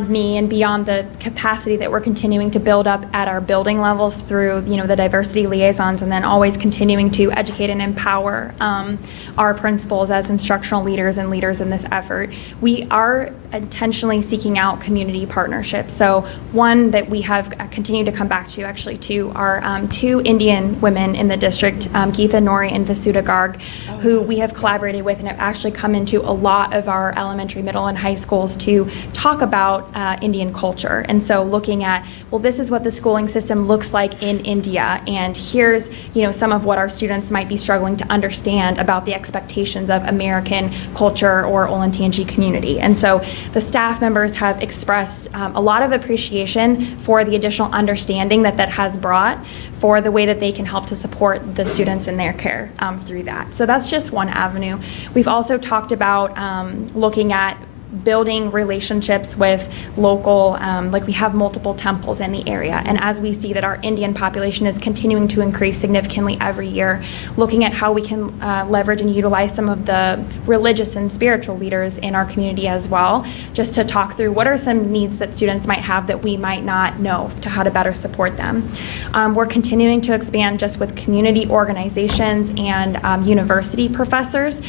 me and beyond the capacity that we're continuing to build up at our building levels through, the diversity liaisons, and then always continuing to educate and empower our principals as instructional leaders and leaders in this effort, we are intentionally seeking out community partnerships. So one that we have continued to come back to actually too are two Indian women in the district, Geetha Nori and Vasuda Garg, who we have collaborated with and have actually come into a lot of our elementary, middle, and high schools to talk about Indian culture. And so looking at, well, this is what the schooling system looks like in India, and here's, some of what our students might be struggling to understand about the expectations of American culture or Olentangy community. And so the staff members have expressed a lot of appreciation for the additional understanding that has brought for the way that they can help to support the students in their care through that. So that's just one avenue. We've also talked about looking at building relationships with local, like we have multiple temples in the area, and as we see that our Indian population is continuing to increase significantly every year, looking at how we can leverage and utilize some of the religious and spiritual leaders in our community as well, just to talk through what are some needs that students might have that we might not know, to how to better support them. We're continuing to expand just with community organizations and university professors,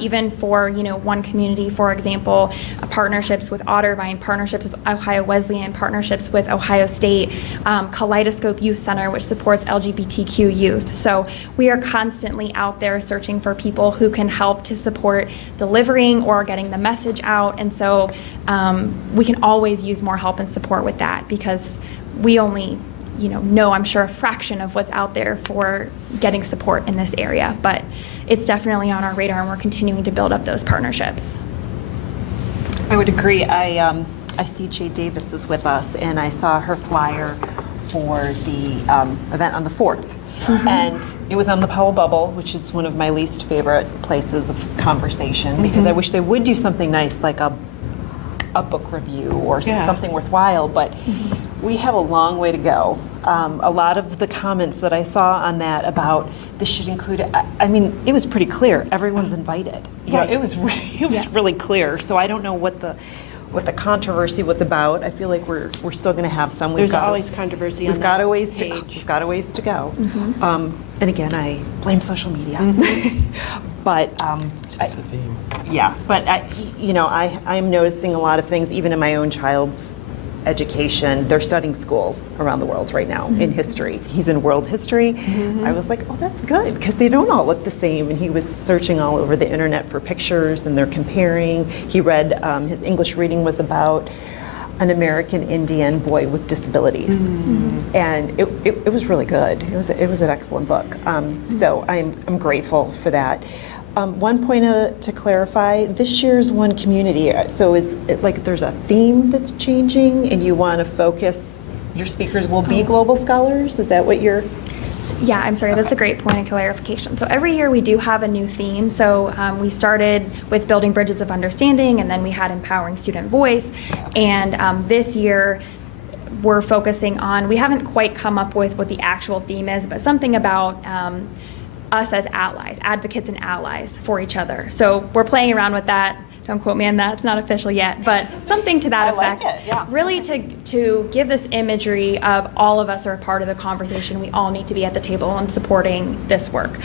even for, one community, for example, partnerships with Otterbein, partnerships with Ohio Wesleyan, partnerships with Ohio State, Kaleidoscope Youth Center, which supports LGBTQ youth. So we are constantly out there searching for people who can help to support delivering or getting the message out. And so we can always use more help and support with that, because we only know, I'm sure, a fraction of what's out there for getting support in this area. But it's definitely on our radar, and we're continuing to build up those partnerships. I would agree. I see Jay Davis is with us, and I saw her flyer for the event on the 4th. And it was on the Powell Bubble, which is one of my least favorite places of conversation, because I wish they would do something nice, like a book review or something worthwhile, but we have a long way to go. A lot of the comments that I saw on that about this should include, I mean, it was pretty clear, everyone's invited. It was really clear. So I don't know what the controversy was about. I feel like we're still going to have some. There's always controversy on that page. We've got a ways to go. And again, I blame social media. But It's a theme. but I am noticing a lot of things, even in my own child's education. They're studying schools around the world right now in history. He's in world history. I was like, oh, that's good, because they don't all look the same. And he was searching all over the internet for pictures, and they're comparing. He read, his English reading was about an American Indian boy with disabilities. And it was really good. It was an excellent book. So I'm grateful for that. One point to clarify, this year's one community, so is it like there's a theme that's changing and you want to focus, your speakers will be global scholars? Is that what you're? Yeah, I'm sorry, that's a great point of clarification. So every year we do have a new theme. So we started with building bridges of understanding, and then we had empowering student voice. And this year we're focusing on, we haven't quite come up with what the actual theme is, but something about us as allies, advocates and allies for each other. So we're playing around with that. Don't quote me on that, it's not official yet, but something to that I like effect. it, yeah. Really to give this imagery of all of us are a part of the conversation. We all need to be at the table and supporting this work.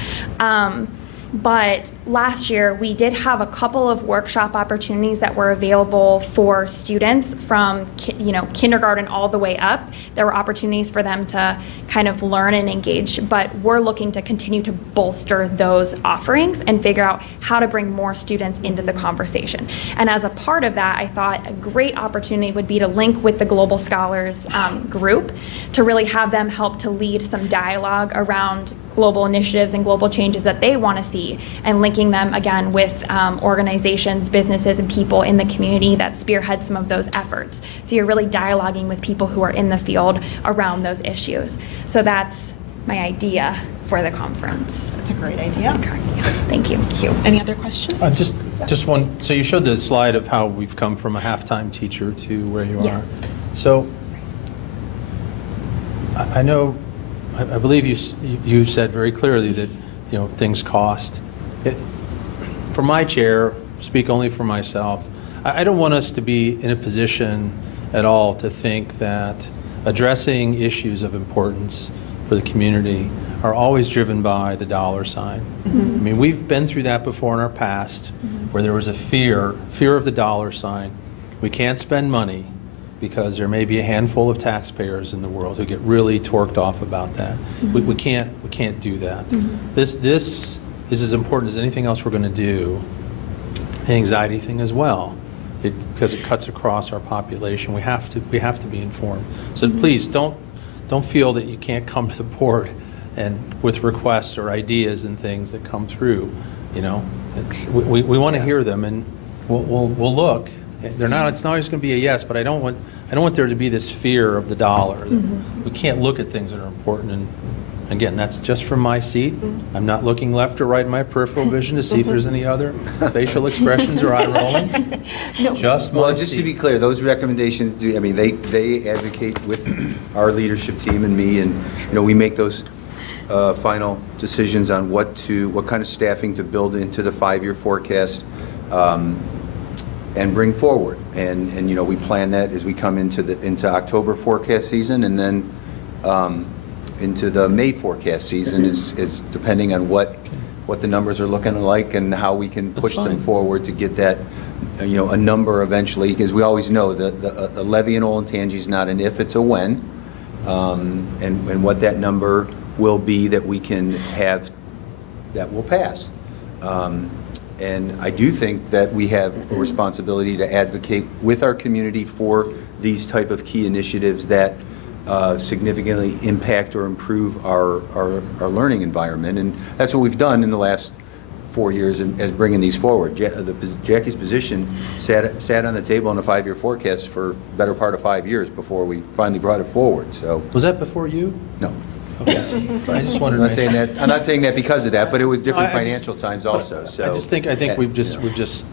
But last year, we did have a couple of workshop opportunities that were available for students from kindergarten all the way up. There were opportunities for them to kind of learn and engage, but we're looking to continue to bolster those offerings and figure out how to bring more students into the conversation. And as a part of that, I thought a great opportunity would be to link with the Global Scholars group to really have them help to lead some dialogue around global initiatives and global changes that they want to see, and linking them again with organizations, businesses, and people in the community that spearhead some of those efforts. So you're really dialoguing with people who are in the field around those issues. So that's my idea for the conference. That's a great idea. Thank you. Thank you. Any other questions? Just one, so you showed the slide of how we've come from a half-time teacher to where you are. Yes. So I know, I believe you said very clearly that, things cost. From my chair, speak only for myself, I don't want us to be in a position at all to think that addressing issues of importance for the community are always driven by the dollar sign. I mean, we've been through that before in our past, where there was a fear of the dollar sign. We can't spend money because there may be a handful of taxpayers in the world who get really torqued off about that. We can't do that. This is as important as anything else we're going to do, the anxiety thing as well, because it cuts across our population. We have to be informed. So please don't feel that you can't come to the board and with requests or ideas and things that come through. We want to hear them, and we'll look. It's not always going to be a yes, but I don't want there to be this fear of the dollar. We can't look at things that are important. And again, that's just from my seat. I'm not looking left or right in my peripheral vision to see if there's any other facial expressions or eye rolling. Just my Well, just to seat. be clear, those recommendations, they advocate with our leadership team and me, and, we make those final decisions on what kind of staffing to build into the 5-year forecast and bring forward. And we plan that as we come into October forecast season, and then into the May forecast season is depending on what the numbers are looking like and how we can push them forward to get that, a number eventually, because we always know that the levy in Olentangy is not an if, it's a when, and what that number will be that we can have that will pass. And I do think that we have a responsibility to advocate with our community for these type of key initiatives that significantly impact or improve our learning environment. And that's what we've done in the last 4 years as bringing these forward. Jackie's position sat on the table in a 5-year forecast for the better part of 5 years before we finally brought it forward. So Was that before you? no. Okay. I just wanted I'm to not saying that. I'm not saying that because of that, but it was different No, I just- financial times also. So I think we've just,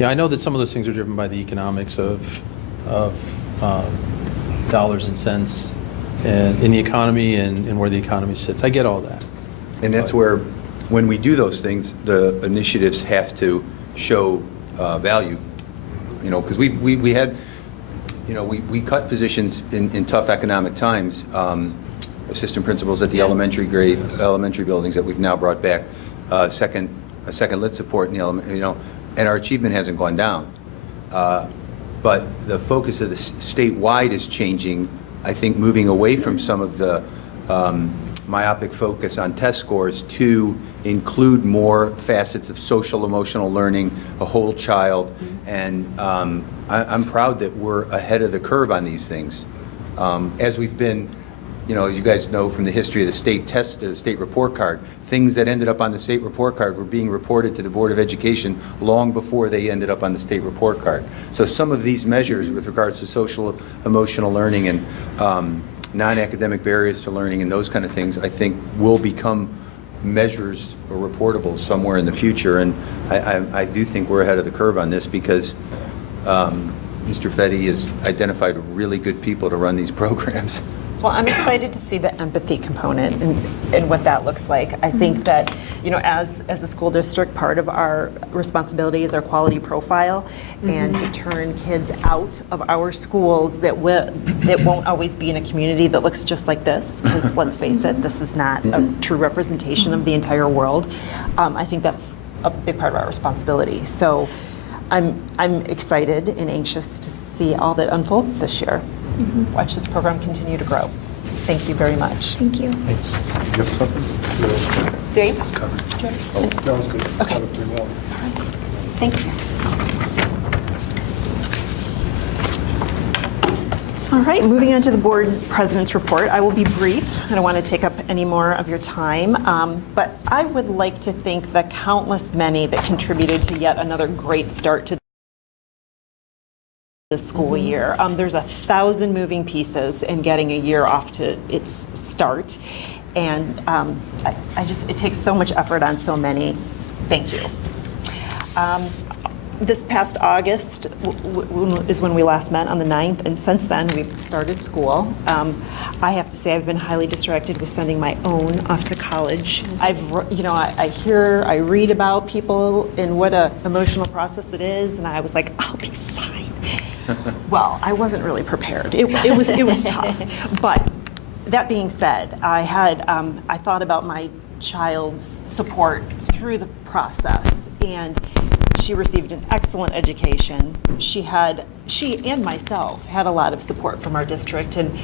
I know that some of those things are driven by the economics of dollars and cents and in the economy and where the economy sits. I get all that. And that's where, when we do those things, the initiatives have to show value, because we had, we cut positions in tough economic times, assistant principals at the elementary buildings that we've now brought back, a second lit support in the and our achievement hasn't gone down. But the focus of the statewide is changing, I think, moving away from some of the myopic focus on test scores to include more facets of social emotional learning, a whole child. And I'm proud that we're ahead of the curve on these things. As we've been, as you guys know from the history of the state test, the state report card, things that ended up on the state report card were being reported to the Board of Education long before they ended up on the state report card. So some of these measures with regards to social emotional learning and non-academic barriers to learning and those kind of things, I think will become measures or reportables somewhere in the future. And I do think we're ahead of the curve on this because Mr. Fetty has identified really good people to run these programs. Well, I'm excited to see the empathy component and what that looks like. I think that, as a school district, part of our responsibility is our quality profile, and to turn kids out of our schools that won't always be in a community that looks just like this, because let's face it, this is not a true representation of the entire world. I think that's a big part of our responsibility. So I'm excited and anxious to see all that unfolds this year. Watch this program continue to grow. Thank you very much. Thank you. Thanks. You have something? Dave? Covered. Do you have- Oh, that was good. Okay. Covered pretty well. Thank you. All right, moving on to the board president's report. I will be brief. I don't want to take up any more of your time, but I would like to thank the countless many that contributed to yet another great start to the school year. There's 1,000 moving pieces in getting a year off to its start, and it takes so much effort on so many. Thank you. This past August is when we last met, on the 9th, and since then we've started school. I have to say I've been highly distracted with sending my own off to college. I read about people and what an emotional process it is, and I was like, I'll be fine. Well, I wasn't really prepared. It was tough. But that being said, I thought about my child's support through the process, and she received an excellent education. She and myself had a lot of support from our district, and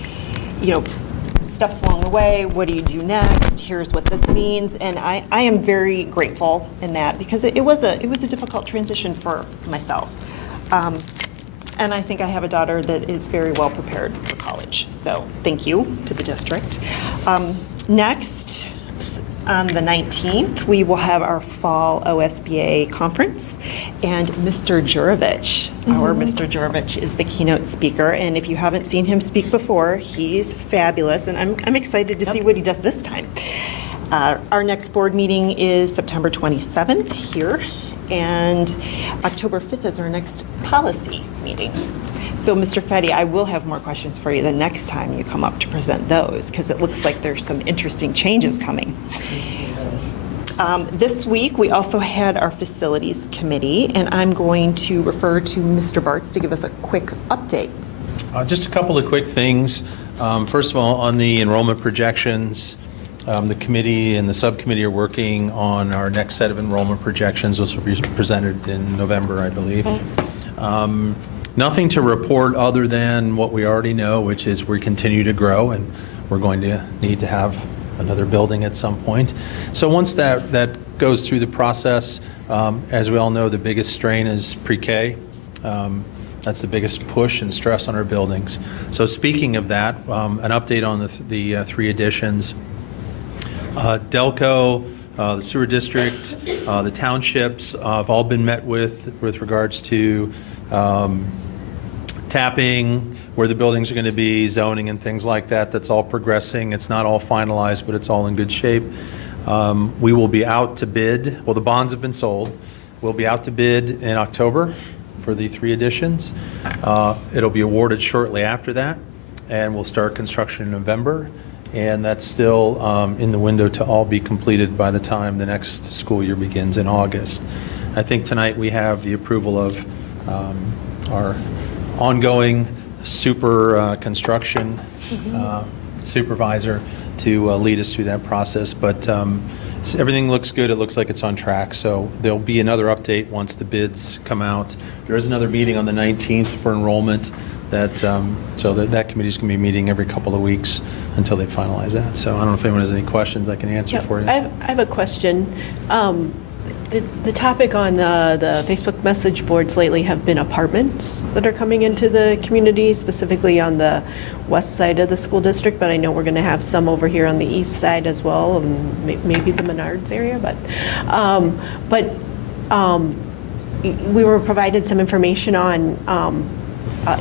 steps along the way. What do you do next? Here's what this means, and I am very grateful in that, because it was a difficult transition for myself. And I think I have a daughter that is very well prepared for college. So thank you to the district. Next, on the 19th, we will have our fall OSBA conference. And Mr. Jurovich, our Mr. Jurovich, is the keynote speaker. And if you haven't seen him speak before, he's fabulous. And I'm excited to see what he does this time. Our next board meeting is September 27th here. And October 5th is our next policy meeting. So, Mr. Fetty, I will have more questions for you the next time you come up to present those, because it looks like there's some interesting changes coming. This week, we also had our facilities committee, and I'm going to refer to Mr. Bartz to give us a quick update. Just a couple of quick things. First of all, on the enrollment projections, the committee and the subcommittee are working on our next set of enrollment projections, which will be presented in November, I believe. Nothing to report other than what we already know, which is we continue to grow, and we're going to need to have another building at some point. So once that goes through the process, as we all know, the biggest strain is pre-K. That's the biggest push and stress on our buildings. So speaking of that, an update on the 3 additions. Delco, the sewer district, the townships have all been met with regards to tapping, where the buildings are going to be, zoning and things like that. That's all progressing. It's not all finalized, but it's all in good shape. We will be out to bid. Well, the bonds have been sold. We'll be out to bid in October for the 3 additions. It'll be awarded shortly after that, and we'll start construction in November. And that's still in the window to all be completed by the time the next school year begins in August. I think tonight we have the approval of our ongoing super construction supervisor to lead us through that process. But everything looks good. It looks like it's on track. So there'll be another update once the bids come out. There is another meeting on the 19th for enrollment. That committee's going to be meeting every couple of weeks until they finalize that. So I don't know if anyone has any questions I can answer for you. I have a question. The topic on the Facebook message boards lately have been apartments that are coming into the community, specifically on the west side of the school district, but I know we're going to have some over here on the east side as well, and maybe the Menards area, we were provided some information on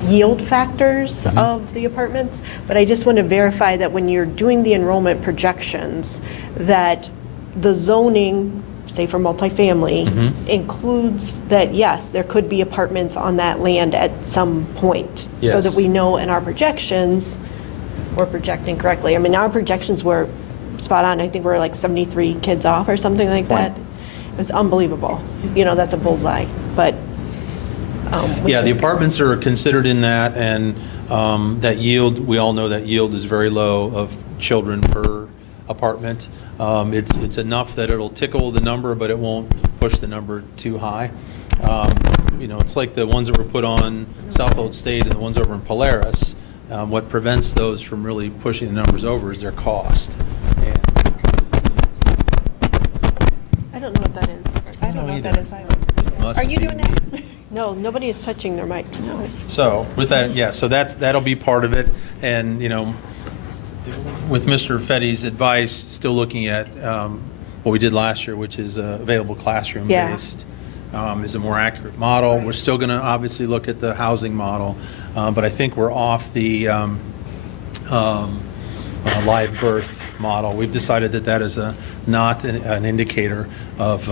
yield factors of the apartments, but I just want to verify that when you're doing the enrollment projections, that the zoning, say for multifamily, includes that, yes, there could be apartments on that land at some point. Yes. So that we know in our projections we're projecting correctly. I mean, our projections were spot on. I think we're like 73 kids off or something like that. It was unbelievable. That's a bullseye, but. Yeah, the apartments are considered in that, and that yield, we all know that yield is very low of children per apartment. It's enough that it'll tickle the number, but it won't push the number too high. It's like the ones that were put on South Old State and the ones over in Polaris. What prevents those from really pushing the numbers over is their cost. I don't know what that is. I don't know what that is either. Are you doing that? No, nobody is touching their mics. So with that, yeah, so that'll be part of it. And, with Mr. Fetty's advice, still looking at what we did last year, which is available classroom-based, is a more accurate model. We're still going to obviously look at the housing model, but I think we're off the live birth model. We've decided that is not an indicator of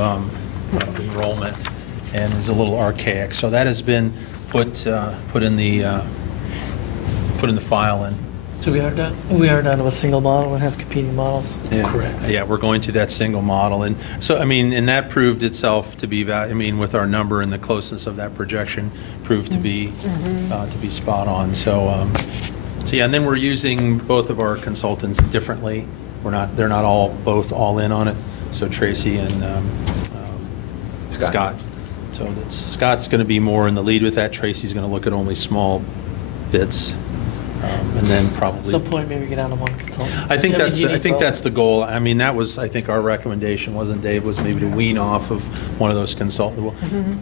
enrollment and is a little archaic. So that has been put in the file. And So we are down to a single model and have competing models. yeah, correct. Yeah, we're going to that single model, and so and that proved itself to be with our number and the closeness of that projection proved to be spot on. So yeah, and then we're using both of our consultants differently. They're not both all in on it. So Tracy and Scott. So Scott's going to be more in the lead with that. Tracy's going to look at only small bits, and then probably At some point, maybe get down to one consultant. I think Yeah, that's the goal. I mean, that was, I think, our recommendation, wasn't Dave, was maybe to wean off of one of those consultants.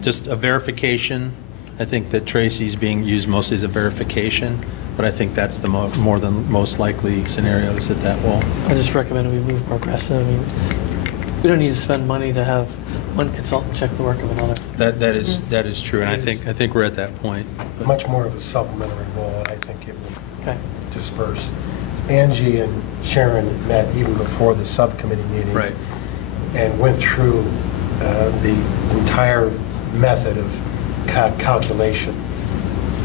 Just a verification. I think that Tracy's being used mostly as a verification, but I think that's the more than most likely scenarios that will. I just recommend we move more aggressive. I mean, we don't need to spend money to have one consultant check the work of another. That is true, and I think we're at that point. But- Much more of a supplementary role, and I think it will Okay. disperse. Angie and Sharon met even before the subcommittee meeting. Right. And went through the entire method of calculation.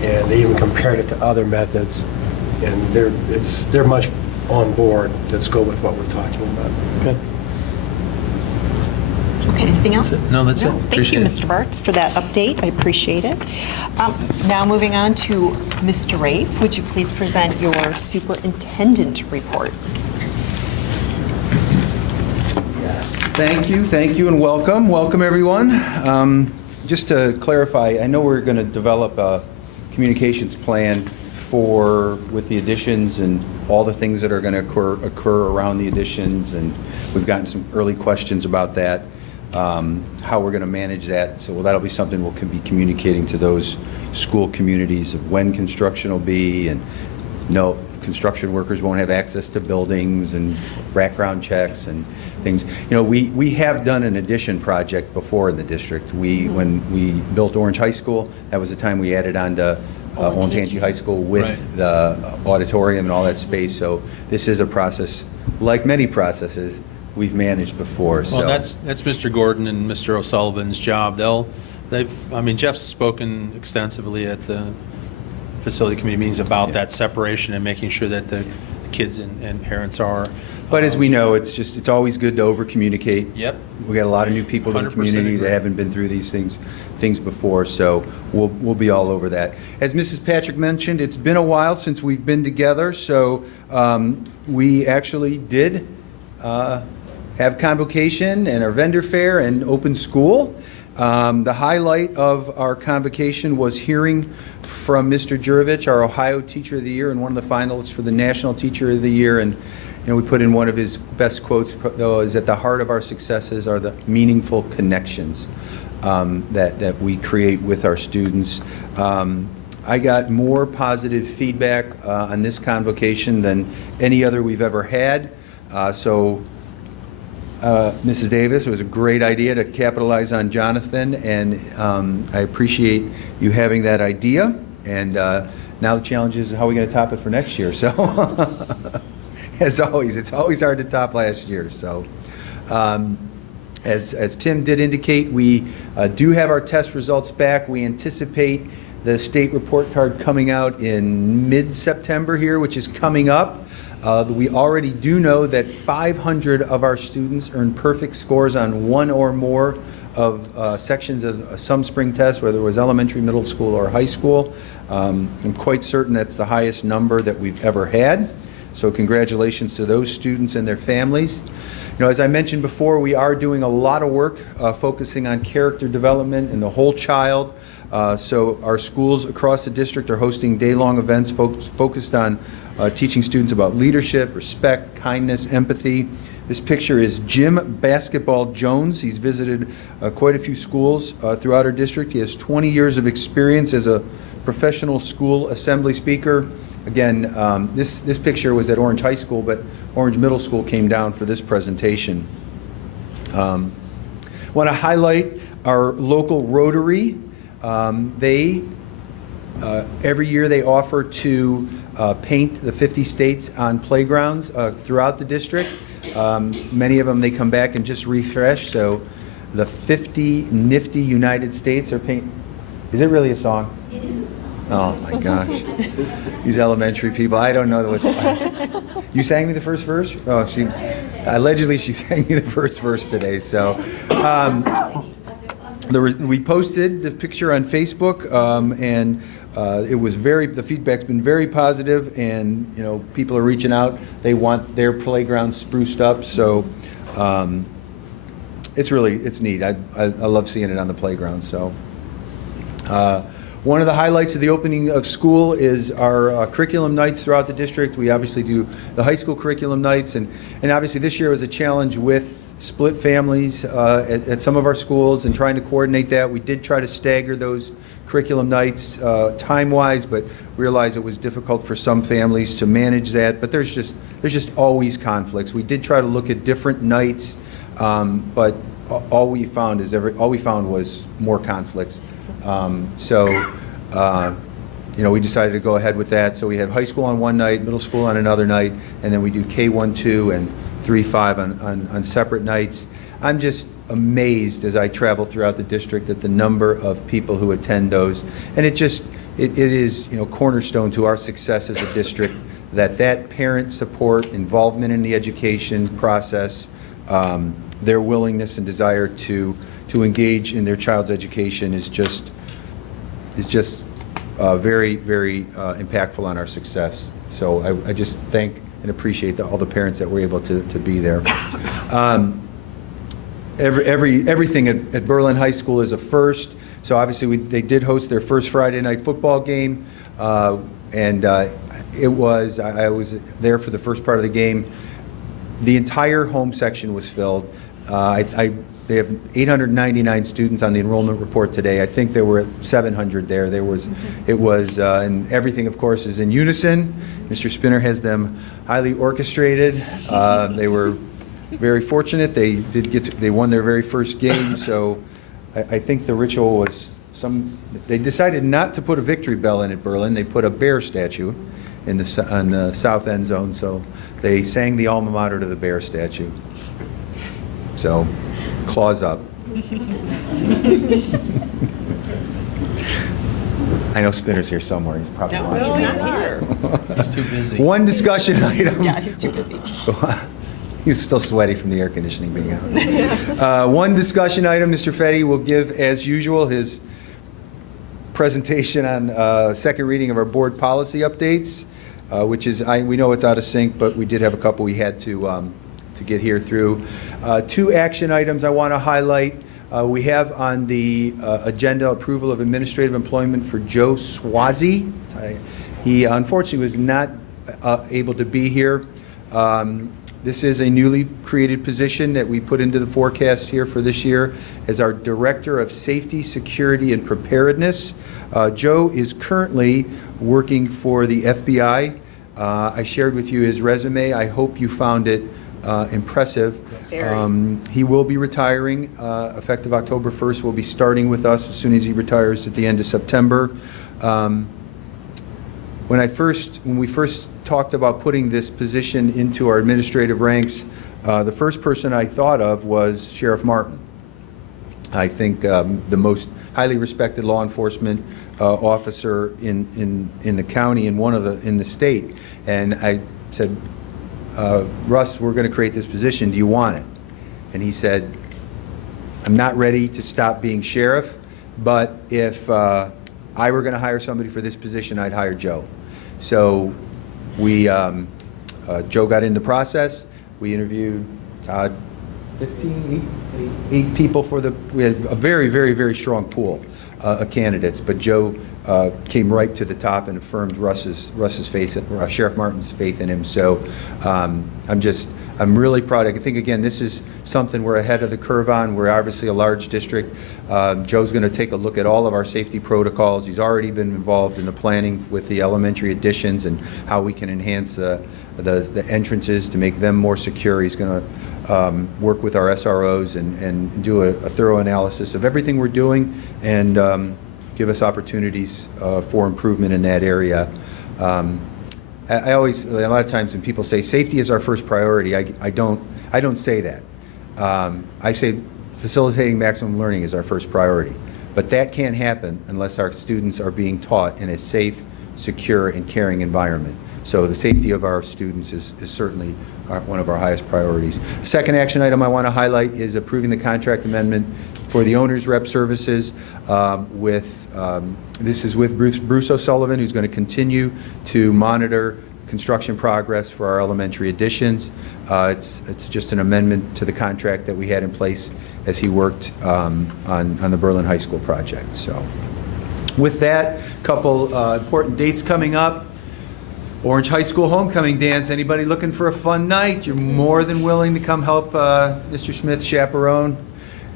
And they even compared it to other methods. And they're much on board. Let's go with what we're talking about. Good. Okay, anything else? No, that's it. Thank you, Appreciate it. Mr. Bartz, for that update. I appreciate it. Now moving on to Mr. Rafe, would you please present your superintendent report? Thank you, and welcome. Welcome, everyone. Just to clarify, I know we're going to develop a communications plan with the additions and all the things that are going to occur around the additions, and we've gotten some early questions about that, how we're going to manage that. So that'll be something we'll be communicating to those school communities of when construction will be, and no, construction workers won't have access to buildings, and background checks and things. We have done an addition project before in the district. When we built Orange High School, that was the time we added on to Olentangy High School with Right. the auditorium and all that space. So this is a process, like many processes, we've managed before. So Well, that's Mr. Gordon and Mr. O'Sullivan's job. Jeff's spoken extensively at the facility committee meetings about that separation and making sure that the kids and parents are. But as we know, it's always good to over-communicate. Yep. We got a lot of new people in the 100% community agree. that haven't been through these things before, so we'll be all over that. As Mrs. Patrick mentioned, it's been a while since we've been together, so we actually did have convocation and our vendor fair and open school. The highlight of our convocation was hearing from Mr. Jurovich, our Ohio Teacher of the Year, and one of the finalists for the National Teacher of the Year. And we put in one of his best quotes, though, is at the heart of our successes are the meaningful connections that we create with our students. I got more positive feedback on this convocation than any other we've ever had. Mrs. Davis, it was a great idea to capitalize on Jonathan, and I appreciate you having that idea. And now the challenge is how are we going to top it for next year? So, as always, it's always hard to top last year. So, as Tim did indicate, we do have our test results back. We anticipate the state report card coming out in mid-September here, which is coming up. We already do know that 500 of our students earned perfect scores on one or more of sections of some spring tests, whether it was elementary, middle school, or high school. I'm quite certain that's the highest number that we've ever had. So congratulations to those students and their families. You know, as I mentioned before, we are doing a lot of work focusing on character development and the whole child. So our schools across the district are hosting day-long events focused on teaching students about leadership, respect, kindness, empathy. This picture is Jim Basketball Jones. He's visited quite a few schools throughout our district. He has 20 years of experience as a professional school assembly speaker. Again, this picture was at Orange High School, but Orange Middle School came down for this presentation. Want to highlight our local Rotary. Every year they offer to paint the 50 states on playgrounds throughout the district. Many of them, they come back and just refresh. So the 50 nifty United States are paint. Is it really a song? It is a song. Oh my gosh. These elementary people, I don't know what. You sang me the first verse? Oh, allegedly she sang me the first verse today. So we posted the picture on Facebook, and it was the feedback's been very positive, and you know, people are reaching out. They want their playground spruced up, so it's neat. I love seeing it on the playground. So one of the highlights of the opening of school is our curriculum nights throughout the district. We obviously do the high school curriculum nights, and obviously this year was a challenge with split families at some of our schools and trying to coordinate that. We did try to stagger those curriculum nights time-wise, but realized it was difficult for some families to manage that. But there's just always conflicts. We did try to look at different nights, but all we found was more conflicts. You know, we decided to go ahead with that. So we have high school on one night, middle school on another night, and then we do K-1, 2, and 3, 5 on separate nights. I'm just amazed as I travel throughout the district at the number of people who attend those. And it is, you know, cornerstone to our success as a district that parent support, involvement in the education process, their willingness and desire to engage in their child's education is just very, very impactful on our success. So I just thank and appreciate all the parents that were able to be there. Everything at Berlin High School is a first. So obviously they did host their first Friday night football game, and I was there for the first part of the game. The entire home section was filled. They have 899 students on the enrollment report today. I think there were 700 there. And everything, of course, is in unison. Mr. Spinner has them highly orchestrated. They were very fortunate. They won their very first game. So I think the ritual was they decided not to put a victory bell in at Berlin. They put a bear statue on the south end zone. So they sang the alma mater to the bear statue. So, claws up. I know Spinner's here somewhere. He's probably watching. He's too busy. One discussion item. Yeah, he's too busy. He's still sweaty from the air conditioning being out. One discussion item, Mr. Fetty will give, as usual, his presentation on second reading of our board policy updates, which is, we know it's out of sync, but we did have a couple we had to get here through. Two action items I want to highlight. We have on the agenda approval of administrative employment for Joe Swazi. He unfortunately was not able to be here. This is a newly created position that we put into the forecast here for this year as our Director of Safety, Security, and Preparedness. Joe is currently working for the FBI. I shared with you his resume. I hope you found it impressive. He will be retiring effective October 1st. Will be starting with us as soon as he retires at the end of September. When we first talked about putting this position into our administrative ranks, the first person I thought of was Sheriff Martin. I think the most highly respected law enforcement officer in the county and in the state. And I said, Russ, we're going to create this position, do you want it? And he said, I'm not ready to stop being sheriff, but if I were going to hire somebody for this position, I'd hire Joe. So Joe got in the process. We interviewed 8 people we had a very, very, very strong pool of candidates, but Joe came right to the top and affirmed Russ's faith, Sheriff Martin's faith in him. So I'm really proud. I think, again, this is something we're ahead of the curve on. We're obviously a large district. Joe's going to take a look at all of our safety protocols. He's already been involved in the planning with the elementary additions and how we can enhance the entrances to make them more secure. He's going to work with our SROs and do a thorough analysis of everything we're doing and give us opportunities for improvement in that area. I always, a lot of times when people say safety is our first priority, I don't say that. I say facilitating maximum learning is our first priority. But that can't happen unless our students are being taught in a safe, secure, and caring environment. So the safety of our students is certainly one of our highest priorities. The second action item I want to highlight is approving the contract amendment for the owner's rep services this is with Bruce O'Sullivan, who's going to continue to monitor construction progress for our elementary additions. It's just an amendment to the contract that we had in place as he worked on the Berlin High School project. So with that, a couple important dates coming up. Orange High School homecoming dance. Anybody looking for a fun night? You're more than willing to come help Mr. Smith chaperone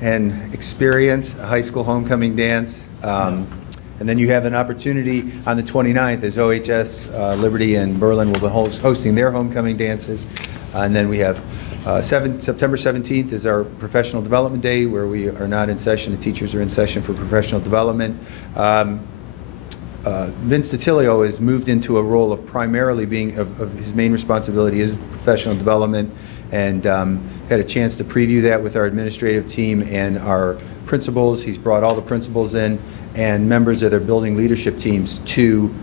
and experience a high school homecoming dance. And then you have an opportunity on the 29th as OHS, Liberty, and Berlin will be hosting their homecoming dances. And then we have September 17th is our professional development day, where we are not in session. The teachers are in session for professional development. Vince Titilio has moved into a role of primarily being, of his main responsibility is professional development, and had a chance to preview that with our administrative team and our principals. He's brought all the principals in and members of their building leadership teams to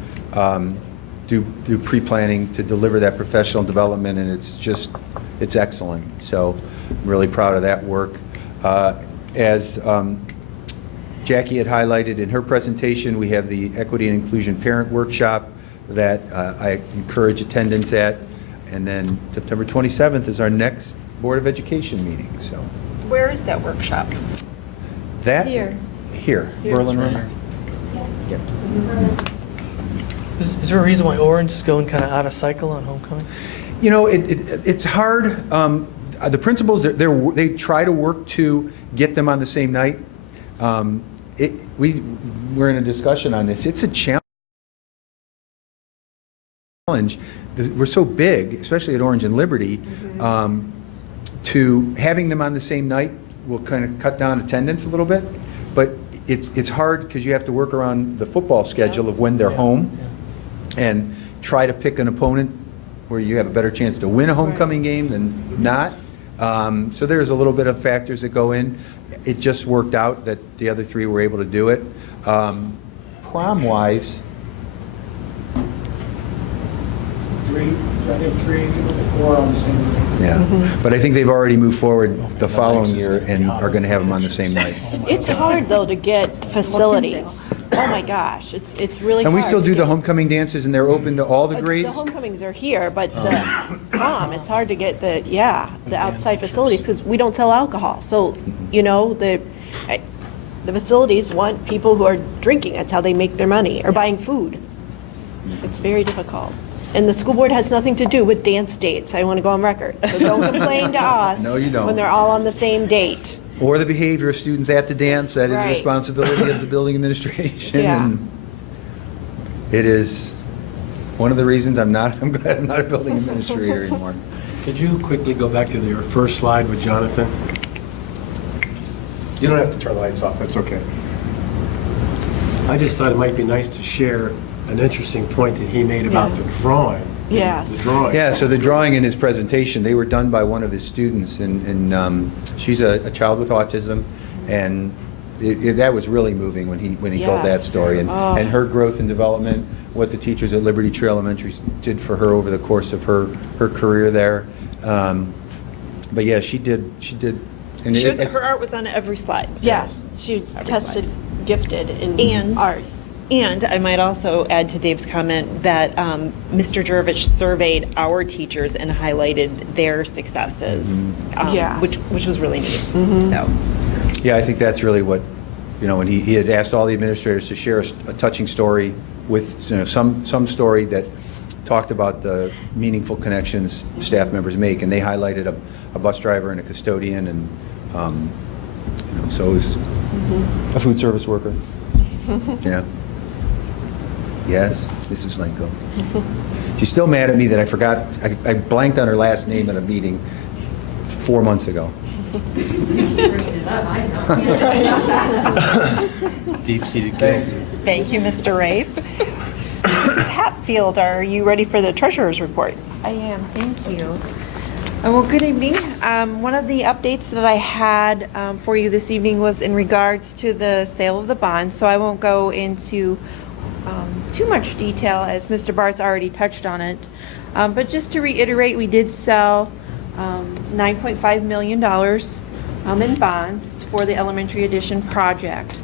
do pre-planning to deliver that professional development, and it's excellent. So I'm really proud of that work. As Jackie had highlighted in her presentation, we have the Equity and Inclusion Parent Workshop that I encourage attendance at. And then September 27th is our next Board of Education meeting. So Where is that workshop? that Here. Here, Berlin Room. Is there a reason why Orange is going kind of out of cycle on homecoming? You know, it's hard. The principals, they try to work to get them on the same night. We're in a discussion on this. It's a challenge. We're so big, especially at Orange and Liberty, to having them on the same night will kind of cut down attendance a little bit. But it's hard because you have to work around the football schedule of when they're home and try to pick an opponent where you have a better chance to win a homecoming game than not. So there's a little bit of factors that go in. It just worked out that the other three were able to do it. Prom-wise, I think 3 or 4 on the same day. yeah. But I think they've already moved forward the following year and are going to have them on the same night. It's hard, though, to get facilities. Oh, my gosh, it's really hard. And we still to do the get- homecoming dances, and they're open to all the The grades? homecomings are here, but the prom, it's hard to get the outside facilities, because we don't sell alcohol. So, the facilities want people who are drinking, that's how they make their money, or buying food. It's very difficult. And the school board has nothing to do with dance dates, I want to go on record. So don't complain to us No, you don't. when they're all on the same date. Or the behavior of students at the dance, that is the Right. responsibility of the building administration. Yeah. And it is one of the reasons I'm glad I'm not a building administrator anymore. Could you quickly go back to your first slide with Jonathan? You don't have to turn the lights off, that's okay. I just thought it might be nice to share an interesting point that he made about the drawing. Yes. The drawing. Yeah, so the drawing in his presentation, they were done by one of his students, and she's a child with autism, and that was really moving when he told that Yes. story. Oh. And her growth and development, what the teachers at Liberty Tree Elementary did for her over the course of her career there. But yeah, she did. And Her art was on every slide. Yes, she was Every tested, gifted in And art. And I might also add to Dave's comment that Mr. Jervich surveyed our teachers and highlighted their successes, Yes. which was really neat. So, Yeah, I think that's really what, when he had asked all the administrators to share a touching story with, some story that talked about the meaningful connections staff members make, and they highlighted a bus driver and a custodian, and, so it was a food service worker. Yeah. Yes, Mrs. Lenko. She's still mad at me that I forgot, I blanked on her last name at a meeting 4 months ago. Deep-seated guilt. thank you, Mr. Rafe. Mrs. Hatfield, are you ready for the treasurer's report? I am, thank you. Well, good evening. One of the updates that I had for you this evening was in regards to the sale of the bonds, so I won't go into too much detail as Mr. Bart's already touched on it. But just to reiterate, we did sell $9.5 million in bonds for the elementary addition project.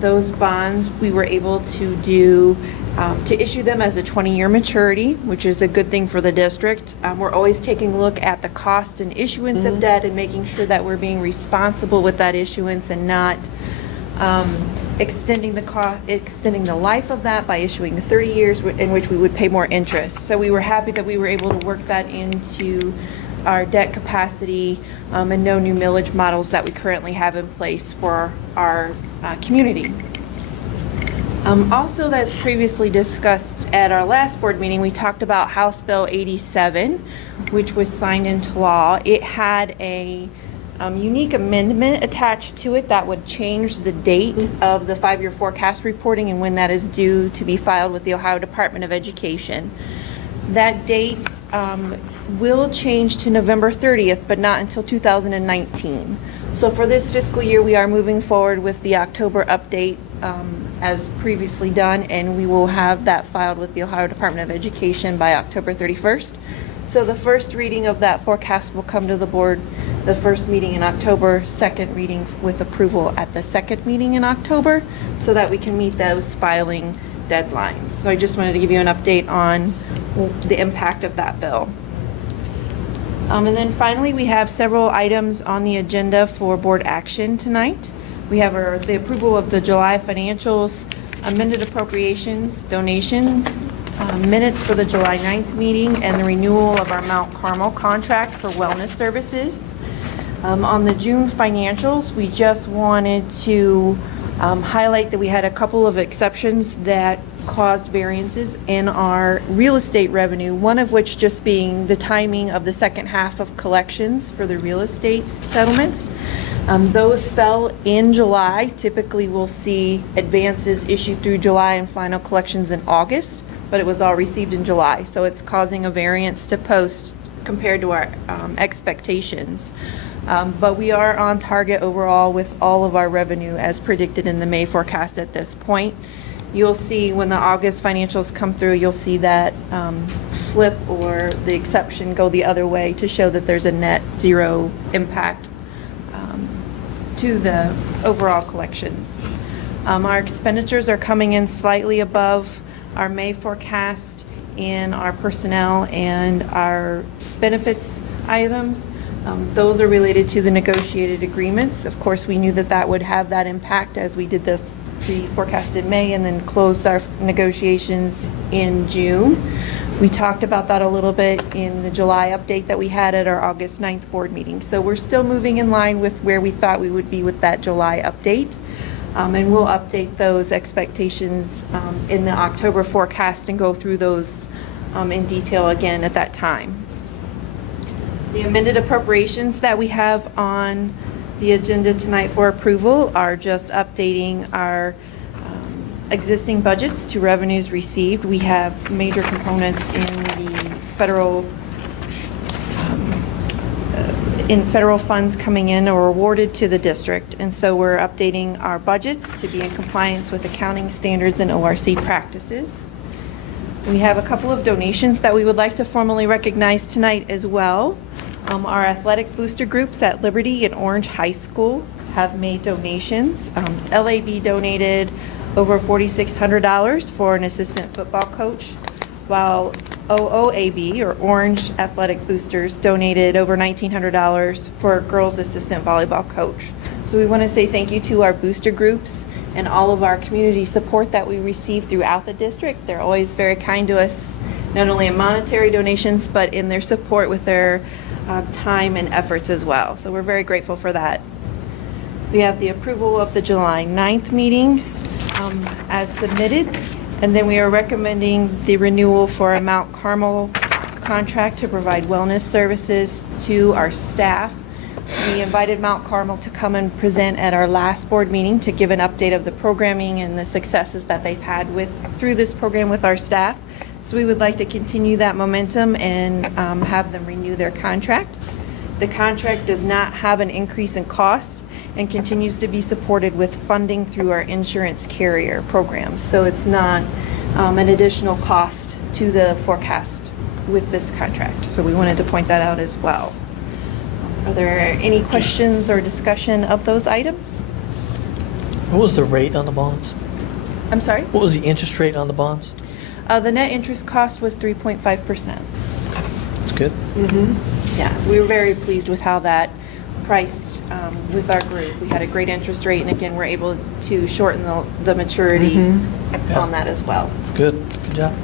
Those bonds, we were able to do, to issue them as a 20-year maturity, which is a good thing for the district. We're always taking a look at the cost and issuance of debt and making sure that we're being responsible with that issuance and not extending the life of that by issuing 30 years in which we would pay more interest. So we were happy that we were able to work that into our debt capacity and no new millage models that we currently have in place for our community. Also, as previously discussed at our last board meeting, we talked about House Bill 87, which was signed into law. It had a unique amendment attached to it that would change the date of the 5-year forecast reporting and when that is due to be filed with the Ohio Department of Education. That date will change to November 30th, but not until 2019. So for this fiscal year, we are moving forward with the October update as previously done, and we will have that filed with the Ohio Department of Education by October 31st. So the first reading of that forecast will come to the board the first meeting in October, second reading with approval at the second meeting in October, so that we can meet those filing deadlines. So I just wanted to give you an update on the impact of that bill. And then finally, we have several items on the agenda for board action tonight. We have the approval of the July financials, amended appropriations, donations, minutes for the July 9th meeting, and the renewal of our Mount Carmel contract for wellness services. On the June financials, we just wanted to highlight that we had a couple of exceptions that caused variances in our real estate revenue, one of which just being the timing of the second half of collections for the real estate settlements. Those fell in July. Typically, we'll see advances issued through July and final collections in August, but it was all received in July, so it's causing a variance to post compared to our expectations. But we are on target overall with all of our revenue as predicted in the May forecast at this point. You'll see when the August financials come through, you'll see that flip or the exception go the other way to show that there's a net zero impact to the overall collections. Our expenditures are coming in slightly above our May forecast in our personnel and our benefits items. Those are related to the negotiated agreements. Of course, we knew that that would have that impact as we did the forecast in May and then closed our negotiations in June. We talked about that a little bit in the July update that we had at our August 9th board meeting. So we're still moving in line with where we thought we would be with that July update. And we'll update those expectations in the October forecast and go through those in detail again at that time. The amended appropriations that we have on the agenda tonight for approval are just updating our existing budgets to revenues received. We have major components in the federal in federal funds coming in or awarded to the district. And so we're updating our budgets to be in compliance with accounting standards and ORC practices. We have a couple of donations that we would like to formally recognize tonight as well. Our athletic booster groups at Liberty and Orange High School have made donations. LAB donated over $4,600 for an assistant football coach, while OOAB, or Orange Athletic Boosters, donated over $1,900 for a girls' assistant volleyball coach. So we want to say thank you to our booster groups and all of our community support that we receive throughout the district. They're always very kind to us, not only in monetary donations, but in their support with their time and efforts as well. So we're very grateful for that. We have the approval of the July 9th meetings as submitted, and then we are recommending the renewal for a Mount Carmel contract to provide wellness services to our staff. We invited Mount Carmel to come and present at our last board meeting to give an update of the programming and the successes that they've had through this program with our staff. So we would like to continue that momentum and have them renew their contract. The contract does not have an increase in cost and continues to be supported with funding through our insurance carrier programs. So it's not an additional cost to the forecast with this contract. So we wanted to point that out as well. Are there any questions or discussion of those items? What was the rate on the bonds? I'm sorry? What was the interest rate on the bonds? The net interest cost was 3.5%. That's good. Yeah, so we were very pleased with how that priced with our group. We had a great interest rate, and again, we're able to shorten the maturity on that as well. Good. Good job.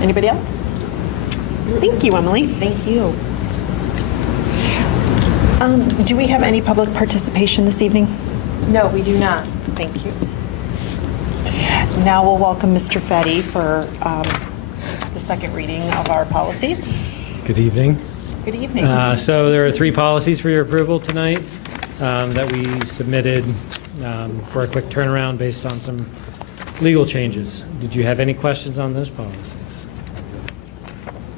Anybody else? Thank you, Emily. Thank you. Do we have any public participation this evening? No, we do not. Thank you. Now we'll welcome Mr. Fetty for the second reading of our policies. Good evening. Good evening. So there are 3 policies for your approval tonight that we submitted for a quick turnaround based on some legal changes. Did you have any questions on those policies?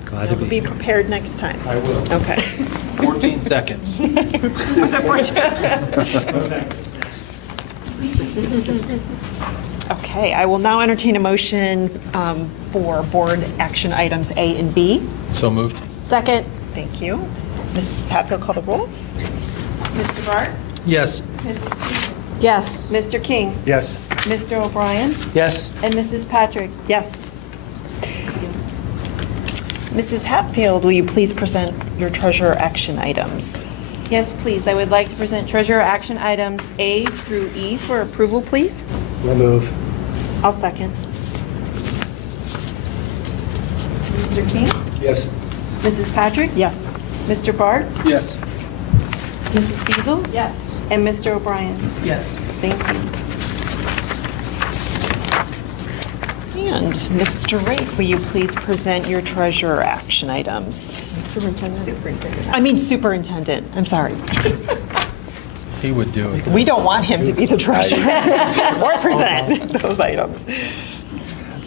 Glad to Be prepared next time. I will. Okay. 14 seconds. Was it 14? Okay, I will now entertain a motion for board action items A and B. So moved. Second. Thank you. Mrs. Hatfield, call the roll. Mr. Bart? Yes. Mrs. Teal? Yes. Mr. King? Yes. Mr. O'Brien? Yes. And Mrs. Patrick? Yes. Mrs. Hatfield, will you please present your treasurer action items? Yes, please. I would like to present treasurer action items A through E for approval, please. I'll move. I'll second. Mr. King? Yes. Mrs. Patrick? Yes. Mr. Bart? Yes. Mrs. Fiesel, Yes. and Mr. O'Brien? Yes. Thank you. And Mr. Rafe, will you please present your treasurer action items? Superintendent. I'm sorry. He would do it. We don't want him to be the treasurer or present those items.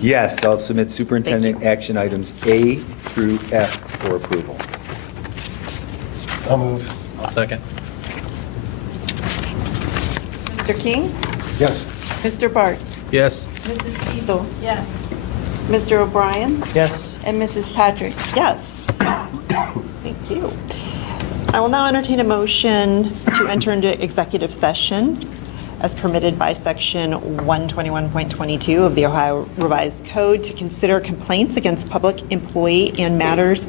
Yes, I'll submit superintendent action items A through F for approval. I'll move. I'll second. Mr. King? Yes. Mr. Bart? Yes. Mrs. Fiesel, Yes. Mr. O'Brien? Yes. And Mrs. Patrick? Yes. Thank you. I will now entertain a motion to enter into executive session as permitted by Section 121.22 of the Ohio Revised Code to consider complaints against public employee and matters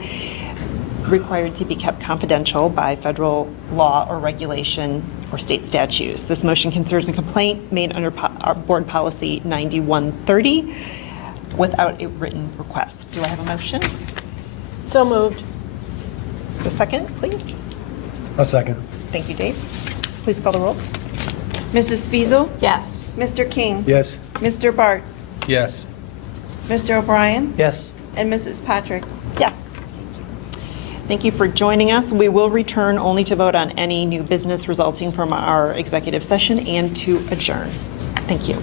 required to be kept confidential by federal law or regulation or state statutes. This motion concerns a complaint made under our Board Policy 9130 without a written request. Do I have a motion? So moved. The second, please. I'll second. Thank you, Dave. Please call the roll. Mrs. Fiesel, Yes. Mr. King? Yes. Mr. Bart? Yes. Mr. O'Brien? Yes. And Mrs. Patrick? Yes. Thank you for joining us. We will return only to vote on any new business resulting from our executive session and to adjourn. Thank you.